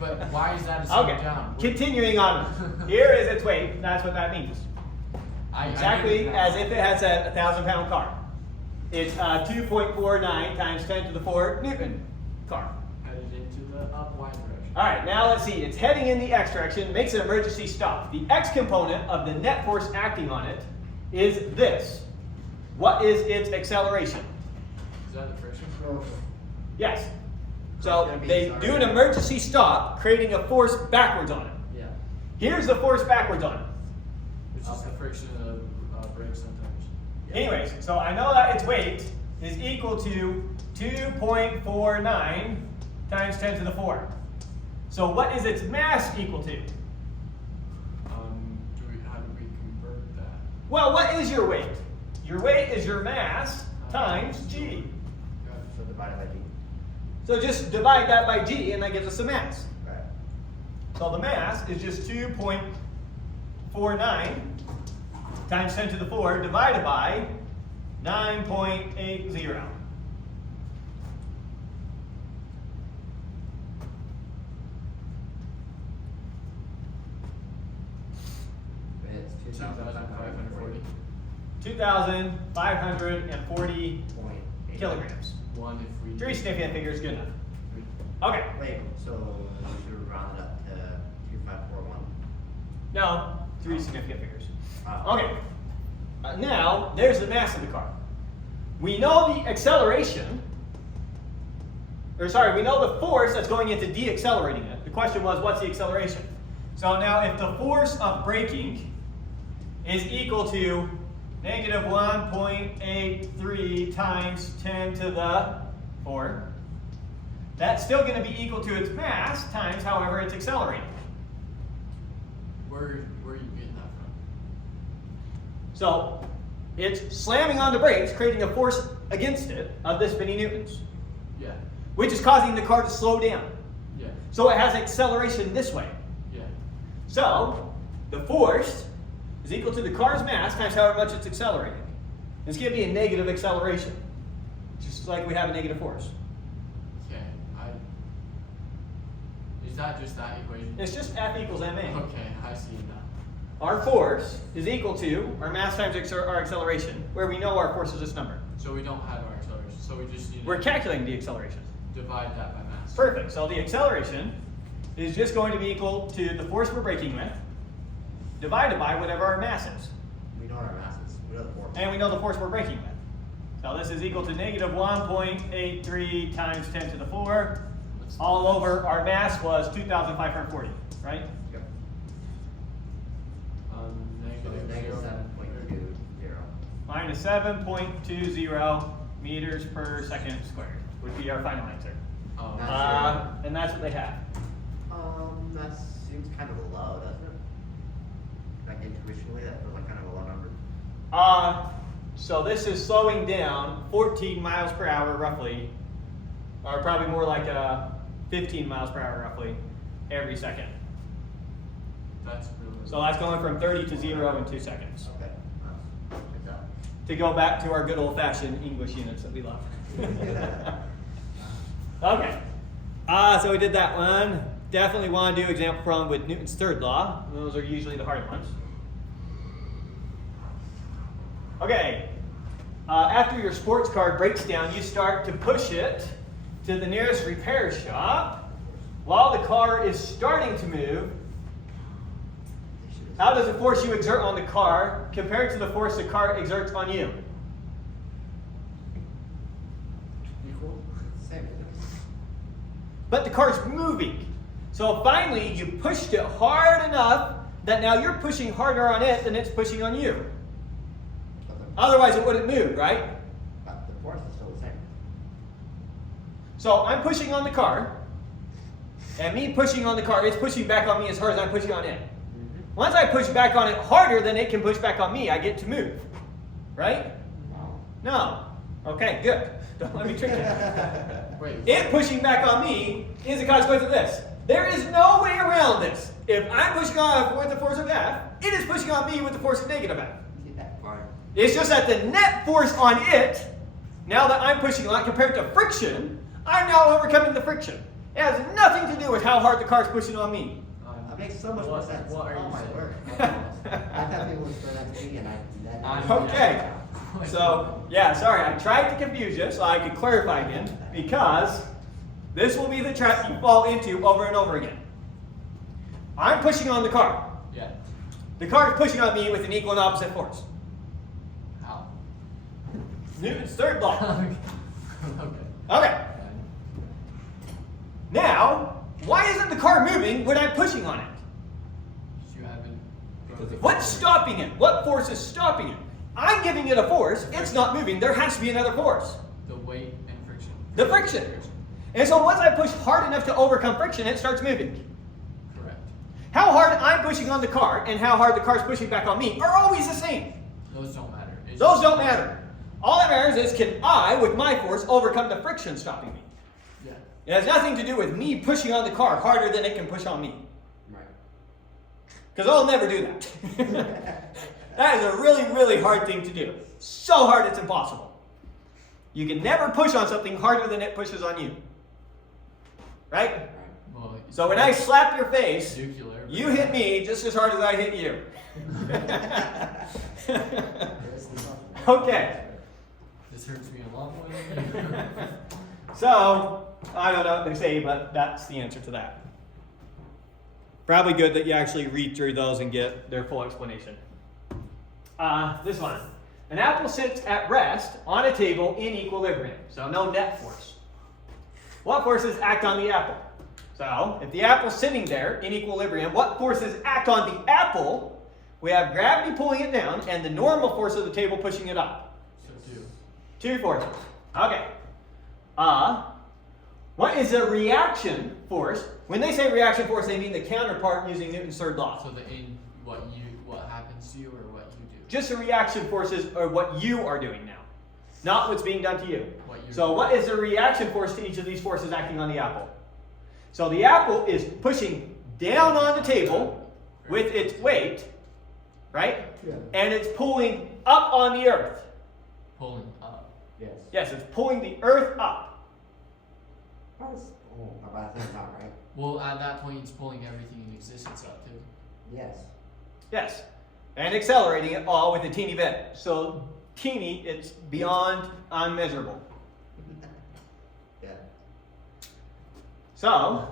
But why is that a step Okay, down? continuing on. Here is its weight. That's what that means. I Exactly knew that. as if it has a 1,000-pound car. It's 2.49 times 10 to the 4 Newton car. Headed into the up y direction. All right, now let's see. It's heading in the x direction, makes an emergency stop. The x component of the net force acting on it is this. What is its acceleration? Is that the friction? Yes. It's So gonna be they sorry. do an emergency stop, creating a force backwards on it. Yeah. Here's the force backwards on it. Which is the friction of brakes and tires. Anyways, so I know that its weight is equal to 2.49 times 10 to the 4. So what is its mass equal to? How do we convert that? Well, what is your weight? Your weight is your mass times g. So divided by g. So just divide that by g and that gives us the mass. Right. So the mass is just 2.49 times 10 to the 4 divided by 9.80. It's 2,540. 2,540 Point eight. kilograms. One if we. 3 significant figures, good enough. Okay, Wait, so we should round it up to 2,541. now 3 significant figures. Oh. Okay, now there's the mass of the car. We know the acceleration, or sorry, we know the force that's going into deaccelerating it. The question was, what's the acceleration? So now if the force of braking is equal to negative 1.83 times 10 to the 4, that's still going to be equal to its mass times however it's accelerating. Where are you getting that from? So it's slamming on the brakes, creating a force against it of this many newtons, Yeah. which is causing the car to slow down. Yeah. So it has acceleration this way. Yeah. So the force is equal to the car's mass times however much it's accelerating. It's going to be a negative acceleration, just like we have a negative force. Okay. Is that just that equation? It's just F equals ma. Okay, I see it now. Our force is equal to our mass times our acceleration, where we know our force is this number. So we don't have our acceleration. So we just need We're to calculating the acceleration. divide that by mass. Perfect. So the acceleration is just going to be equal to the force we're braking with, divided by whatever our mass is. We know what our mass is. We know the force. And we know the force we're braking with. So this is equal to negative 1.83 times 10 to the 4. All over, our mass was 2,540, right? Yep. So Negative negative 7.20. Minus 7.20 meters per second squared would be our final answer. Oh. And that's what they have. That seems kind of low, doesn't it? Like intuitionally, that feels like kind of a low number. So this is slowing down 14 miles per hour roughly, or probably more like 15 miles per hour roughly every second. That's really. So that's going from 30 to 0 in 2 seconds. Okay. Good job. To go back to our good old-fashioned English units that we love. Okay. So we did that one. Definitely want to do example problem with Newton's third law. Those are usually the hard ones. Okay. after your sports car breaks down, you start to push it to the nearest repair shop while the car is starting to move. How does the force you exert on the car compare to the force the car exerts on you? Equal. Same. But the car's moving. So finally, you pushed it hard enough that now you're pushing harder on it than it's pushing on you. Otherwise, it wouldn't move, right? But the force is still the same. So I'm pushing on the car, and me pushing on the car, it's pushing back on me as hard as I'm pushing on it. Once I push back on it harder than it can push back on me, I get to move. Right? No. Okay, good. Don't let me trick you. Wait. It pushing back on me is a consequence of this. There is no way around this. If I'm pushing on with the force of F, it is pushing on me with the force of negative F. Fine. It's just that the net force on it, now that I'm pushing on it compared to friction, I'm now overcoming the friction. It has nothing to do with how hard the car's pushing on me. That makes so much more sense. What are Oh you my saying? word. I thought people would explain that to me, and I. Okay. So, yeah, sorry, I tried to confuse you so I could clarify again, because this will be the trap you fall into over and over again. I'm pushing on the car. Yeah. The car is pushing on me with an equal and opposite force. How? Newton's third law. Okay. Okay. Now, why isn't the car moving when I'm pushing on it? You haven't. Because it- What's stopping it? What force is stopping it? I'm giving it a force. It's not moving. There has to be another force. The weight and friction. The friction. And so once I push hard enough to overcome friction, it starts moving. Correct. How hard I'm pushing on the car and how hard the car's pushing back on me are always the same. Those don't matter. It's Those just- don't matter. All that matters is, can I, with my force, overcome the friction stopping me? Yeah. It has nothing to do with me pushing on the car harder than it can push on me. Right. Because I'll never do that. That is a really, really hard thing to do. So hard it's impossible. You can never push on something harder than it pushes on you. Right? Right. Well, So when I slap your face, nuclear. you hit me just as hard as I hit you. There's the problem. Okay. This hurts me a lot more than you. So, I don't know what they say, but that's the answer to that. Probably good that you actually read through those and get their full explanation. This one. An apple sits at rest on a table in equilibrium, so no net force. What forces act on the apple? So, if the apple's sitting there in equilibrium, what forces act on the apple? We have gravity pulling it down and the normal force of the table pushing it up. So two. Two forces. Okay. What is a reaction force? When they say reaction force, they mean the counterpart using Newton's third law. So what happens to you or what you do. Just the reaction forces are what you are doing now, not what's being done to you. So What is the reaction force to each of these forces acting on the apple? So the apple is pushing down on the table with its weight, right? Yeah. And it's pulling up on the earth. pulling up. Yes. Yes, it's pulling the earth up. Oh, but that's not right. Well, at that point, it's pulling everything in existence up too. Yes. Yes. And accelerating it all with a teeny bit. So teeny, it's beyond unmeasurable. Yeah. So,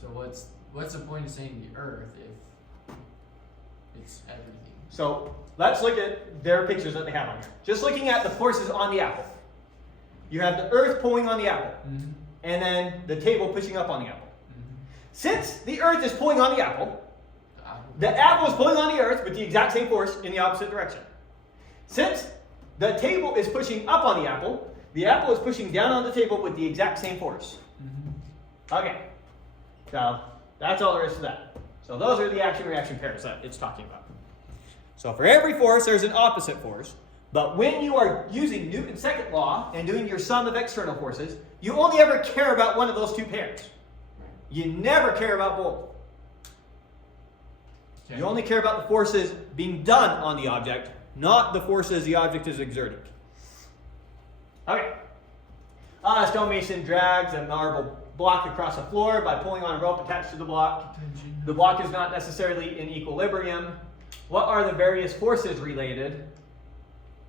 So what's the point of saying the Earth if it's everything? so let's look at their pictures that they have on here. Just looking at the forces on the apple. You have the earth pulling on the apple, Mm-hmm. and then the table pushing up on the apple. Mm-hmm. Since the earth is pulling on the apple The apple. is pulling on the earth with the exact same force in the opposite direction. Since the table is pushing up on the apple is pushing down on the table with the exact same force. Mm-hmm. Okay, so that's all there is to that. So those are the action-reaction pairs that it's talking about. So for every force, there's an opposite force. But when you are using Newton's second law and doing your sum of external forces, you only ever care about one of those two pairs. Right. You never care about both. Okay. You only care about the forces being done on the object, not the forces the object is exerting. Okay. A stonemason drags a marble block across the floor by pulling on a rope attached to the block. The block is not necessarily in equilibrium. What are the various forces related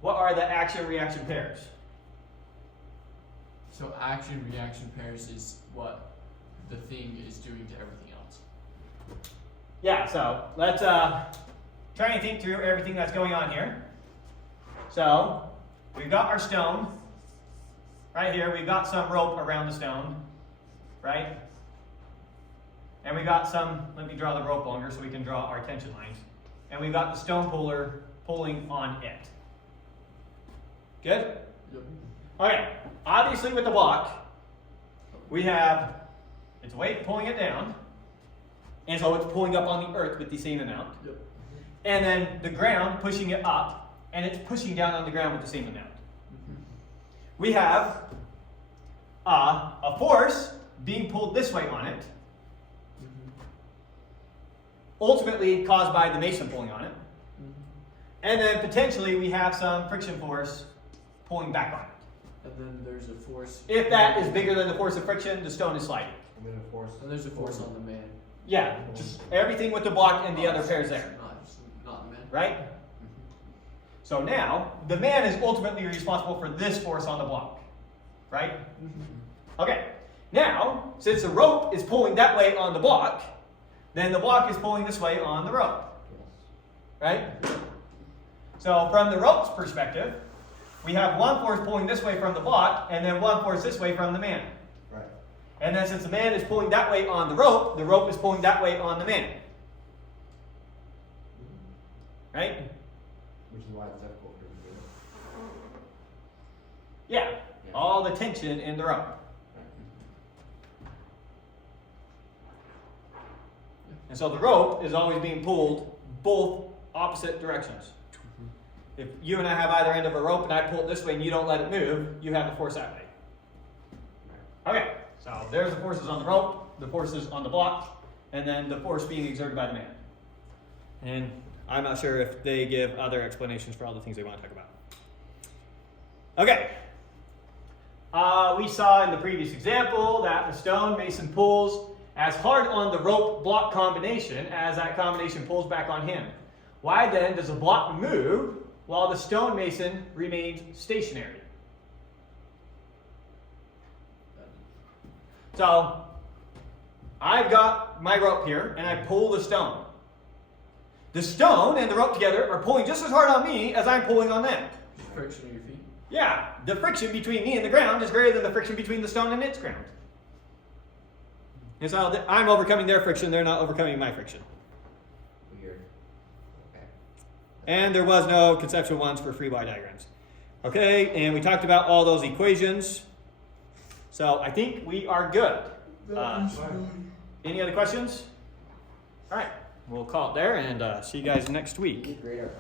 what are the action-reaction pairs? So action-reaction pairs is what the thing is doing to everything else. Yeah, so let's try and think through everything that's going on here. So we've got our stone right here. We've got some rope around the stone, right? And we got some, let me draw the rope longer so we can draw our tension lines. And we've got the stone puller pulling on it. Good? Yep. Okay, obviously with the block, we have its weight pulling it down, and so it's pulling up on the earth with the same amount. Yep. And then the ground pushing it up, and it's pushing down on the ground with the same amount. We have a force being pulled this way on it, ultimately caused by the mason pulling on it. And then potentially we have some friction force pulling back on it. And then there's a force. If that is bigger than the force of friction, the stone is sliding. And then of course. And there's a force on the man. Yeah, just everything with the block and the other pairs there, Not the man. right? So now, the man is ultimately responsible for this force on the block, right? Okay, now, since the rope is pulling that way on the block, then the block is pulling this way on the rope, right? So from the rope's perspective, we have one force pulling this way from the block, and then one force this way from the man. Right. And then since the man is pulling that way on the rope is pulling that way on the man. Right? Which is why it's difficult for you to do. Yeah. All the tension in the rope. And so the rope is always being pulled both opposite directions. If you and I have either end of a rope and I pull it this way and you don't let it move, you have the force that way. Okay, so there's the forces on the rope, the forces on the block, and then the force being exerted by the man. And I'm not sure if they give other explanations for all the things they want to talk about. Okay. We saw in the previous example that the stone mason pulls as hard on the rope block combination as that combination pulls back on him. Why then does the block move while the stone mason remains stationary? So I've got my rope here and I pull the stone. The stone and the rope together are pulling just as hard on me as I'm pulling on them. Friction of your feet. Yeah, the friction between me and the ground is greater than the friction between the stone and its ground. And so I'm overcoming their friction, they're not overcoming my friction. Weird. Okay. And there was no conceptual ones for free body diagrams. Okay, and we talked about all those equations. So I think we are good. Any other questions? All right, we'll call it there and see you guys next week. Great, our